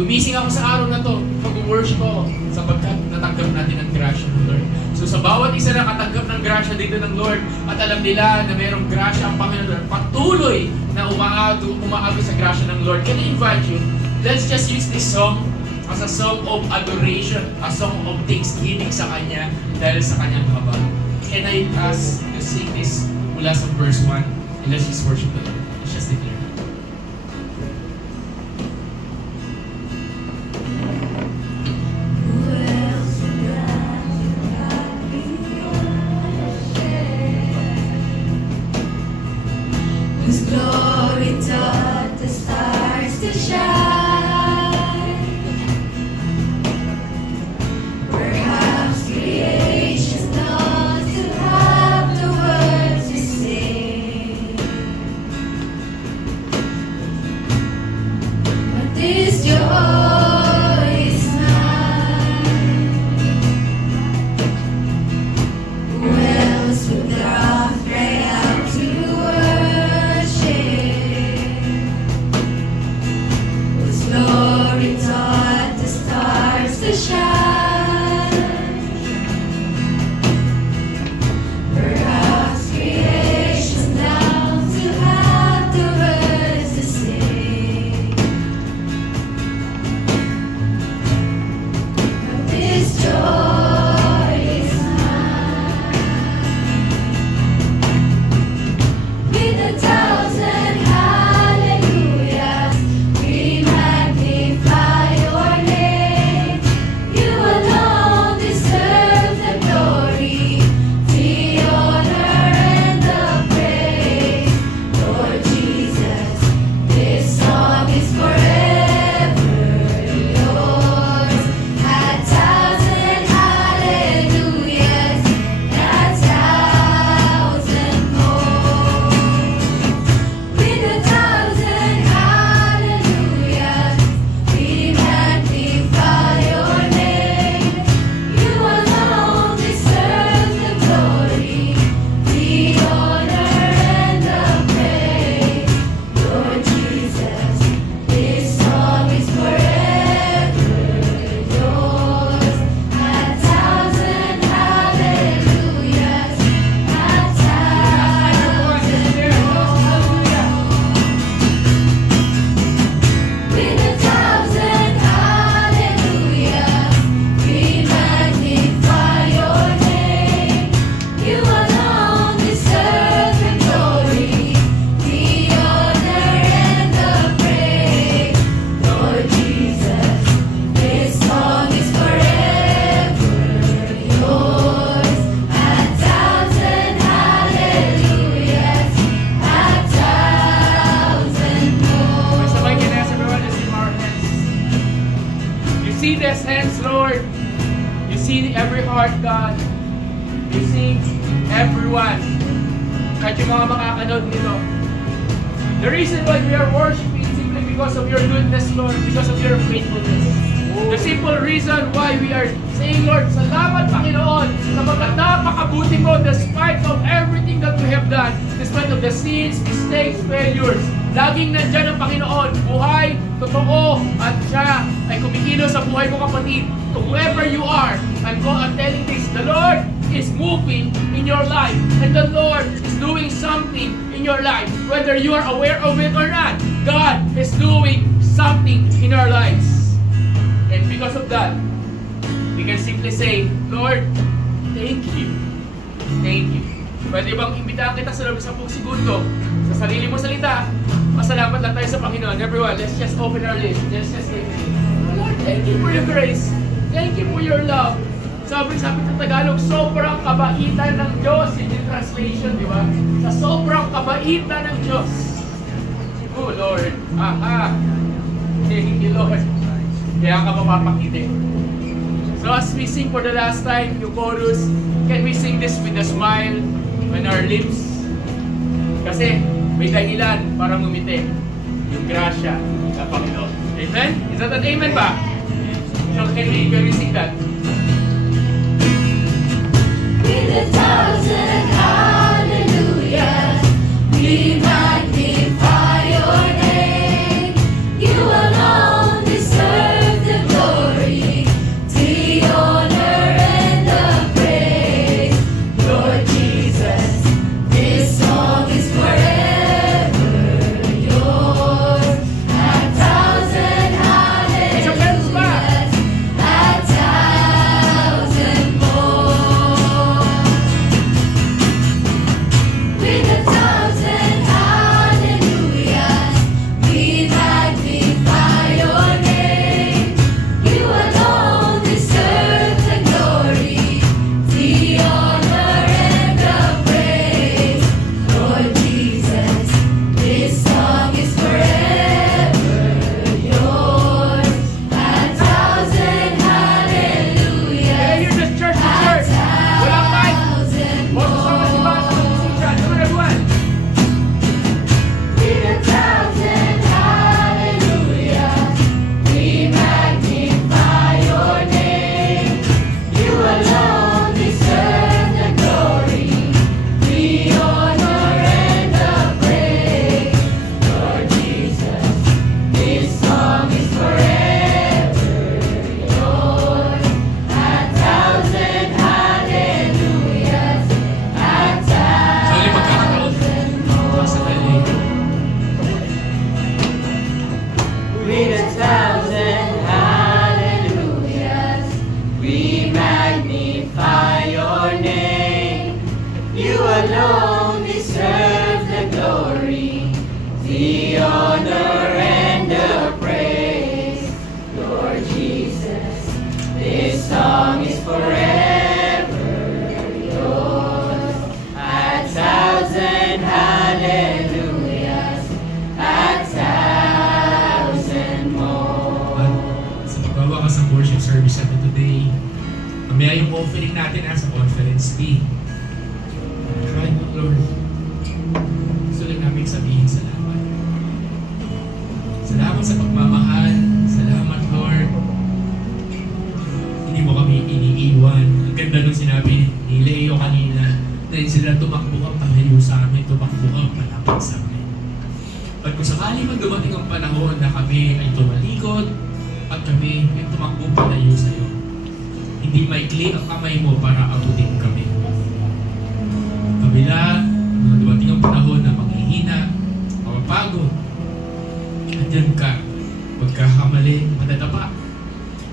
Gumising ako sa araw na to, mag-worship ako sapagkat natanggap natin ang grasya ng Lord. So sa bawat isa na katanggap ng grasya dito ng Lord at alam nila na mayroong grasya ang Panginoon, patuloy na umaago sa grasya ng Lord. Can I invite you? Let's just use this song as a song of adoration, a song of thanksgiving sa Kanya dahil sa Kanyang habag. Can I ask to sing this mula sa verse 1? And let's just worship the Lord. Let's just declare. Whose glory taught the stars to shine. Perhaps creation longs to have the words to sing. But this joy is mine. Who else would love cry out to glory taught the stars to shine. Perhaps creation longs to have the words to sing. But this joy is mine. With a thousand hallelujahs, we magnify your name. You alone deserve the glory, the honor, and the praise. Lord Jesus, this song is forever yours. A thousand hallelujahs, a thousand more. With a thousand hallelujahs, we magnify your name. You alone deserve the glory, the honor, and the praise. Lord Jesus, this song is forever yours. A thousand hallelujahs, a thousand with a thousand hallelujahs, we magnify your name. You alone deserve the glory, the honor, and the praise. Lord Jesus, this song is forever yours. A thousand hallelujahs, a thousand more. Sabay can ask everyone to sing our hands. You see these hands, Lord. You see every heart, God. You see everyone. Kahit yung mga makakanood nito. The reason why we are worshiping is simply because of your goodness, Lord. Because of your faithfulness. The simple reason why we are saying, Lord, salamat Panginoon sa mga napakabuti mo despite of everything that we have done, despite of the sins, mistakes, failures. Laging nandyan ang Panginoon, buhay, totoo, at siya ay kumikilos sa buhay mo, kapatid. To whoever you are, I'm telling this, the Lord is moving in your life, and the Lord is doing something in your life, whether you are aware of it or not. God is doing something in our lives. And because of that, we can simply say, Lord, thank you. Thank you. Pwede bang imbitahan kita sa loob ng 10 segundo sa sarili mo salita? Pasalamat lang tayo sa Panginoon. Everyone, let's just open our lips. Let's just say, Lord, thank you for your grace. Thank you for your love. Sabi sa Tagalog, sobrang kabaitan ng Diyos. In the translation, di ba? Sa sobrang kabaitan ng Diyos. Oh, Lord. Thank you, Lord. Kaya ka mapapakita. So as we sing for the last time, yung chorus, can we sing this with a smile on our lips? Kasi may dahilan para ngumiti. Yung grasya ng Panginoon. Amen? Is that an amen ba? So can we sing that? With a thousand hallelujahs, we magnify your name. You alone deserve the glory, the honor, and the praise. Lord Jesus, this song is forever yours. A thousand hallelujahs, song is forever yours. A thousand hallelujahs, a thousand more. At sa pagwawakas ng worship service natin today, mamaya yung offering natin sa conference fee. Try mo, Lord. Gusto lang namin sabihin salamat. Salamat sa pagmamahal. Salamat, Lord. Hindi mo kami iniiwan. Ang ganda nung sinabi ni Leo kanina, dahil sila tumakbo kang palayo sa amin, tumakbo kang palapit sa amin. At kung sakali man dumating ang panahon na kami ay tumalikod at kami ay tumakbo palayo sa iyo, hindi maikli ang kamay mo para abutin kami. Kabila, nung dumating ang panahon na manghihina, mapapagod, andyan ka, magkakamali, madadapa.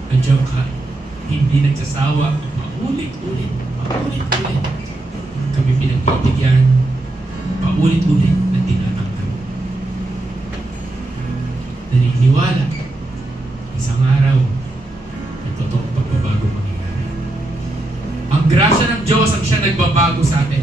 Andyan ka, hindi nagsasawa, paulit-ulit, paulit-ulit. Kami pinagbibigyan, paulit-ulit na tinatanggap. Naniniwala, isang araw, may totoong pagbabago mangyayari. Ang grasya ng Diyos ang siya nagbabago sa atin.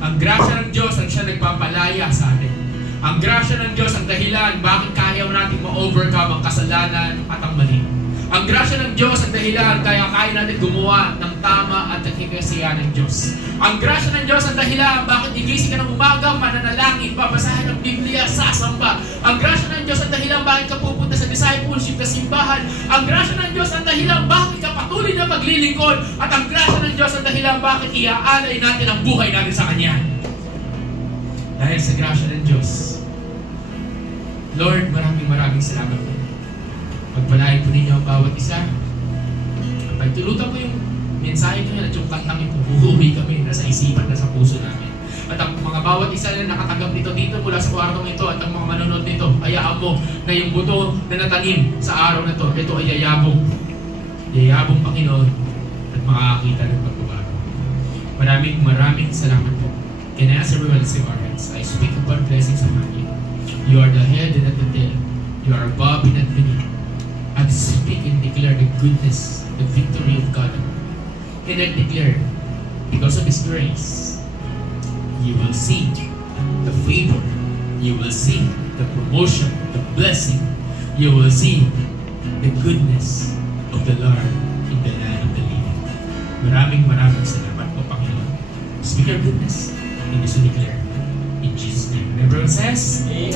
Ang grasya ng Diyos ang siya nagpapalaya sa atin. Ang grasya ng Diyos ang dahilan bakit kaya natin ma-overcome ang kasalanan at ang mali. Ang grasya ng Diyos ang dahilan kaya natin gumawa ng tama at nakikasiya ng Diyos. Ang grasya ng Diyos ang dahilan bakit igising ka ng umaga, mananalangin, babasahin ng Biblia, sasamba. Ang grasya ng Diyos ang dahilan bakit ka pupunta sa discipleship na simbahan. Ang grasya ng Diyos ang dahilan bakit ka patuloy na maglilingkod. At ang grasya ng Diyos ang dahilan bakit iaalay natin ang buhay natin sa Kanya. Dahil sa grasya ng Diyos. Lord, maraming salamat po. Pagpalain po ninyo ang bawat isa. Kapag tulutan ko yung mensahe ko yan at yung kantang ito, uuwi kami, nasa isipan, nasa puso namin. At ang mga bawat isa na nakatanggap dito mula sa kwartong ito at ang mga manonood nito, hayaan mo na yung buto na natanim sa araw na ito ay yayabong. Yayabong Panginoon at makakakita ng pagbabago. Maraming salamat po. Can I ask everyone to sing our hands? I speak about blessings upon you. You are the head and not the tail. You are above and not beneath. I speak and declare the goodness, the victory of God. And I declare, because of His grace, you will see the favor, you will see the promotion, the blessing, you will see the goodness of the Lord in the land of the living. Maraming salamat po, Panginoon. Speak your goodness, and this will declare in Jesus' name. Everyone says, Amen.